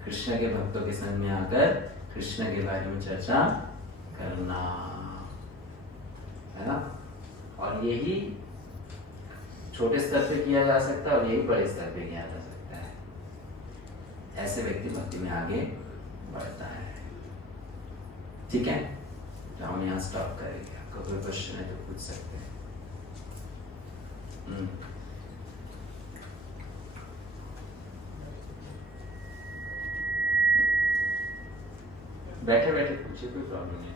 कृष्ण के भक्तों के संग में आकर कृष्ण के बारे में चर्चा करना, है ना। और यही छोटे स्तर पे किया जा सकता है और यही बड़े स्तर पे किया जा सकता है। ऐसे व्यक्ति भक्ति में आगे बढ़ता है। ठीक है, तो हम यहाँ स्टॉप करेंगे। आपका कोई क्वेश्चन है तो पूछ सकते हैं। बैठे बैठे पूछिए, कोई प्रॉब्लम नहीं।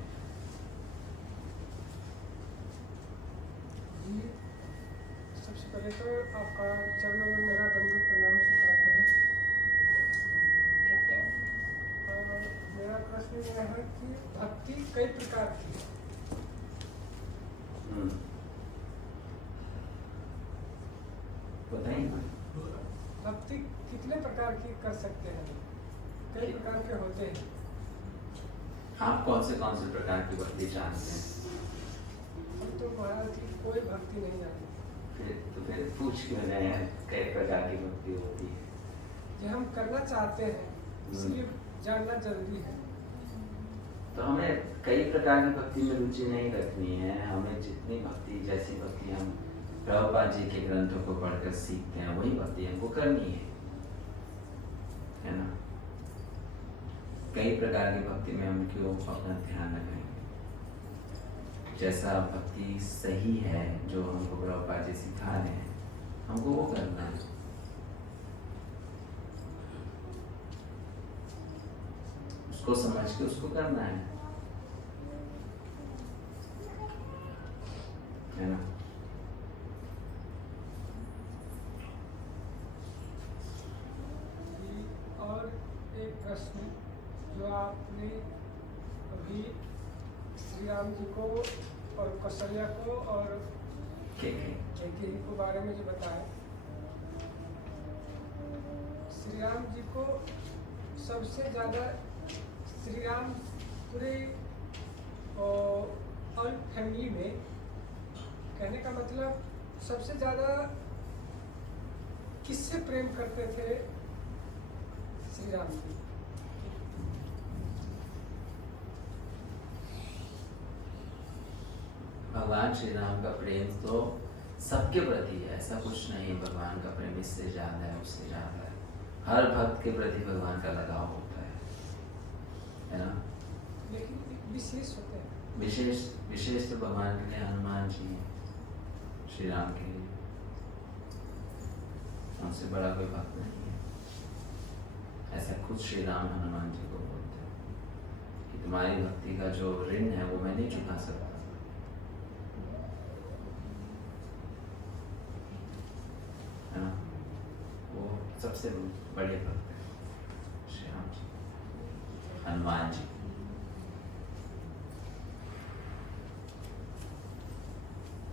जी, सबसे पहले तो आपका चरणों में मेरा दंडवत प्रणाम स्वीकार करें। मेरा प्रश्न यह है कि भक्ति कई प्रकार की है। बताइए ना। भक्ति कितने प्रकार की कर सकते हैं? कई प्रकार के होते हैं। आप कौन से प्रकार की भक्ति जानते हैं? हम तो महाराज जी कोई भक्ति नहीं जानते। फिर पूछ क्यों रहे हैं कई प्रकार की भक्ति होती है? जो हम करना चाहते हैं इसलिए जानना जरूरी है। तो हमें कई प्रकार की भक्ति में रुचि नहीं रखनी है। हमें जितनी भक्ति, जैसी भक्ति हम प्रभुपाद जी के ग्रंथों को पढ़कर सीखते हैं, वही भक्ति हमको करनी है ना। कई प्रकार की भक्ति में हम क्यों अपना ध्यान लगाएंगे? जैसा भक्ति सही है, जो हमको प्रभुपाद जी सिखा रहे हैं, हमको वो करना है। उसको समझ के उसको करना है ना। और एक प्रश्न जो आपने अभी श्री राम जी को और कौशल्या को और कैकेयी को बारे में जो बताया, श्री राम जी को सबसे ज़्यादा श्री राम पूरे ऑल फैमिली में, कहने का मतलब सबसे ज़्यादा किससे प्रेम करते थे श्री राम जी? भगवान श्री राम का प्रेम तो सबके प्रति है, ऐसा कुछ नहीं भगवान का प्रेम इससे ज्यादा है, उससे ज्यादा है। हर भक्त के प्रति भगवान का लगाव होता है ना। लेकिन विशेष होते हैं। विशेष तो भगवान के लिए हनुमान जी हैं, श्री राम के लिए। उनसे बड़ा कोई भक्त नहीं है। ऐसा खुद श्री राम हनुमान जी को बोलते हैं कि तुम्हारी भक्ति का जो ऋण है वो मैं नहीं चुका सकता, है ना। वो सबसे बड़े भक्त हैं श्री राम जी, हनुमान जी।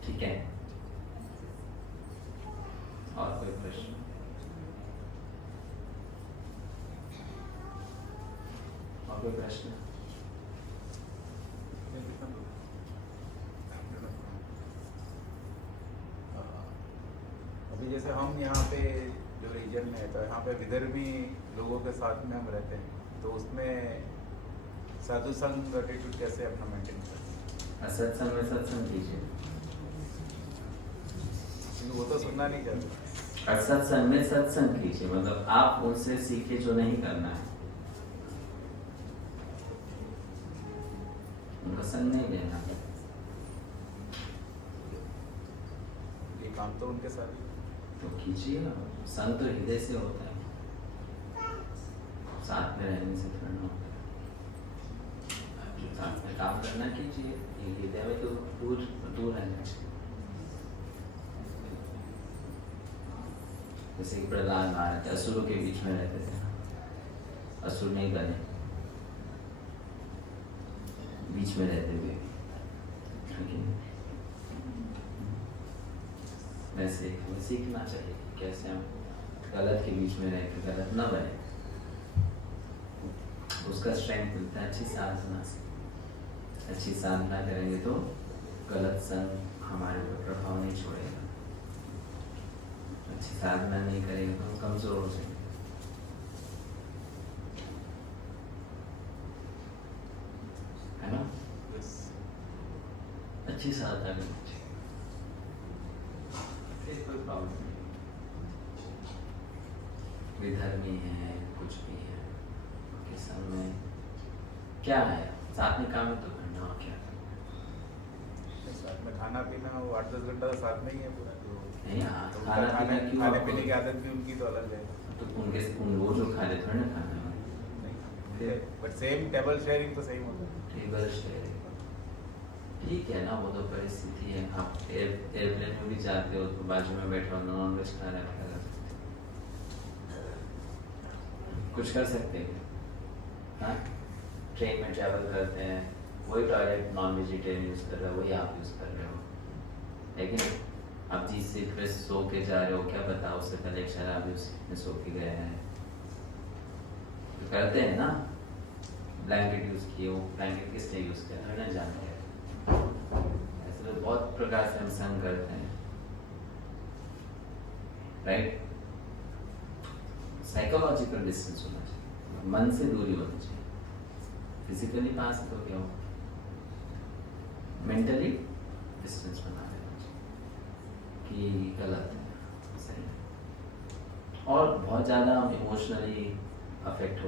ठीक है, और कोई प्रश्न? और कोई प्रश्न? अभी जैसे हम यहाँ पे जो रीजन में है, तो यहाँ पे विदर्भी लोगों के साथ में हम रहते हैं, तो उसमें साधु संग एटीट्यूड कैसे अपना मेंटेन करते हैं? सत्संग में सत्संग कीजिए, वो तो सुनना नहीं चाहते। और सत्संग में सत्संग कीजिए, मतलब आप उनसे सीखे जो नहीं करना है, उनका संग नहीं लेना। ये काम तो उनके साथ ही। तो कीजिए, संग तो हृदय से होता है, साथ में रहने से थोड़ा होता है। साथ में काम करना कीजिए, हृदय में तो दूर रहना चाहिए। जैसे कि प्रहलाद महाराज असुरों के बीच में रहते थे, असुर नहीं बने, बीच में रहते हुए। वैसे हमें सीखना चाहिए कि कैसे हम गलत के बीच में रह के गलत न बने। उसका स्ट्रेंथ मिलता है अच्छी साधना से। अच्छी साधना करेंगे तो गलत संग हमारे ऊपर प्रभाव नहीं छोड़ेगा। अच्छी साधना नहीं करेंगे तो हम कमजोर हो जाएंगे, है ना। अच्छी साधना करनी चाहिए, कोई प्रॉब्लम नहीं। विधर्मी है, कुछ भी है, उनके संग में क्या है, साथ में काम है तो करना, और क्या करना। साथ में खाना पीना वो 8-10 घंटा तो साथ में ही है पूरा। नहीं, तो खाना पीना क्यों? खाने पीने की आदत भी उनकी तो अलग है। तो उनके वो जो खा रहे थोड़े ना खाना है। नहीं, बट सेम टेबल शेयरिंग तो सेम होता है। टेबल शेयरिंग ठीक है ना, वो तो परिस्थिति है। आप एयरप्लेन में भी जाते हो तो बाजू में बैठा हो नॉन वेज खा रहा है, क्या कर सकते हैं? कुछ कर सकते हैं क्या? हाँ, ट्रेन में ट्रैवल करते हैं, वही टॉयलेट नॉन वेजिटेरियन यूज़ कर रहा है, वही आप यूज़ कर रहे हो, लेकिन आप जिस सीट पे सो के जा रहे हो, क्या पता उससे पहले एक शराबी उस सीट में सो के गया है। तो करते हैं ना, ब्लैंकेट यूज़ किए हो, ब्लैंकेट किस लिए यूज़ किया हमें जानते हैं। ऐसे तो बहुत प्रकार से हम संग करते हैं, राइट। साइकोलॉजिकल डिस्टेंस होना चाहिए, मन से दूरी होनी चाहिए। फिजिकली पास है तो क्या हो, मेंटली डिस्टेंस बना देना चाहिए कि गलत है, सही है। और बहुत ज़्यादा हम इमोशनली अफेक्ट हो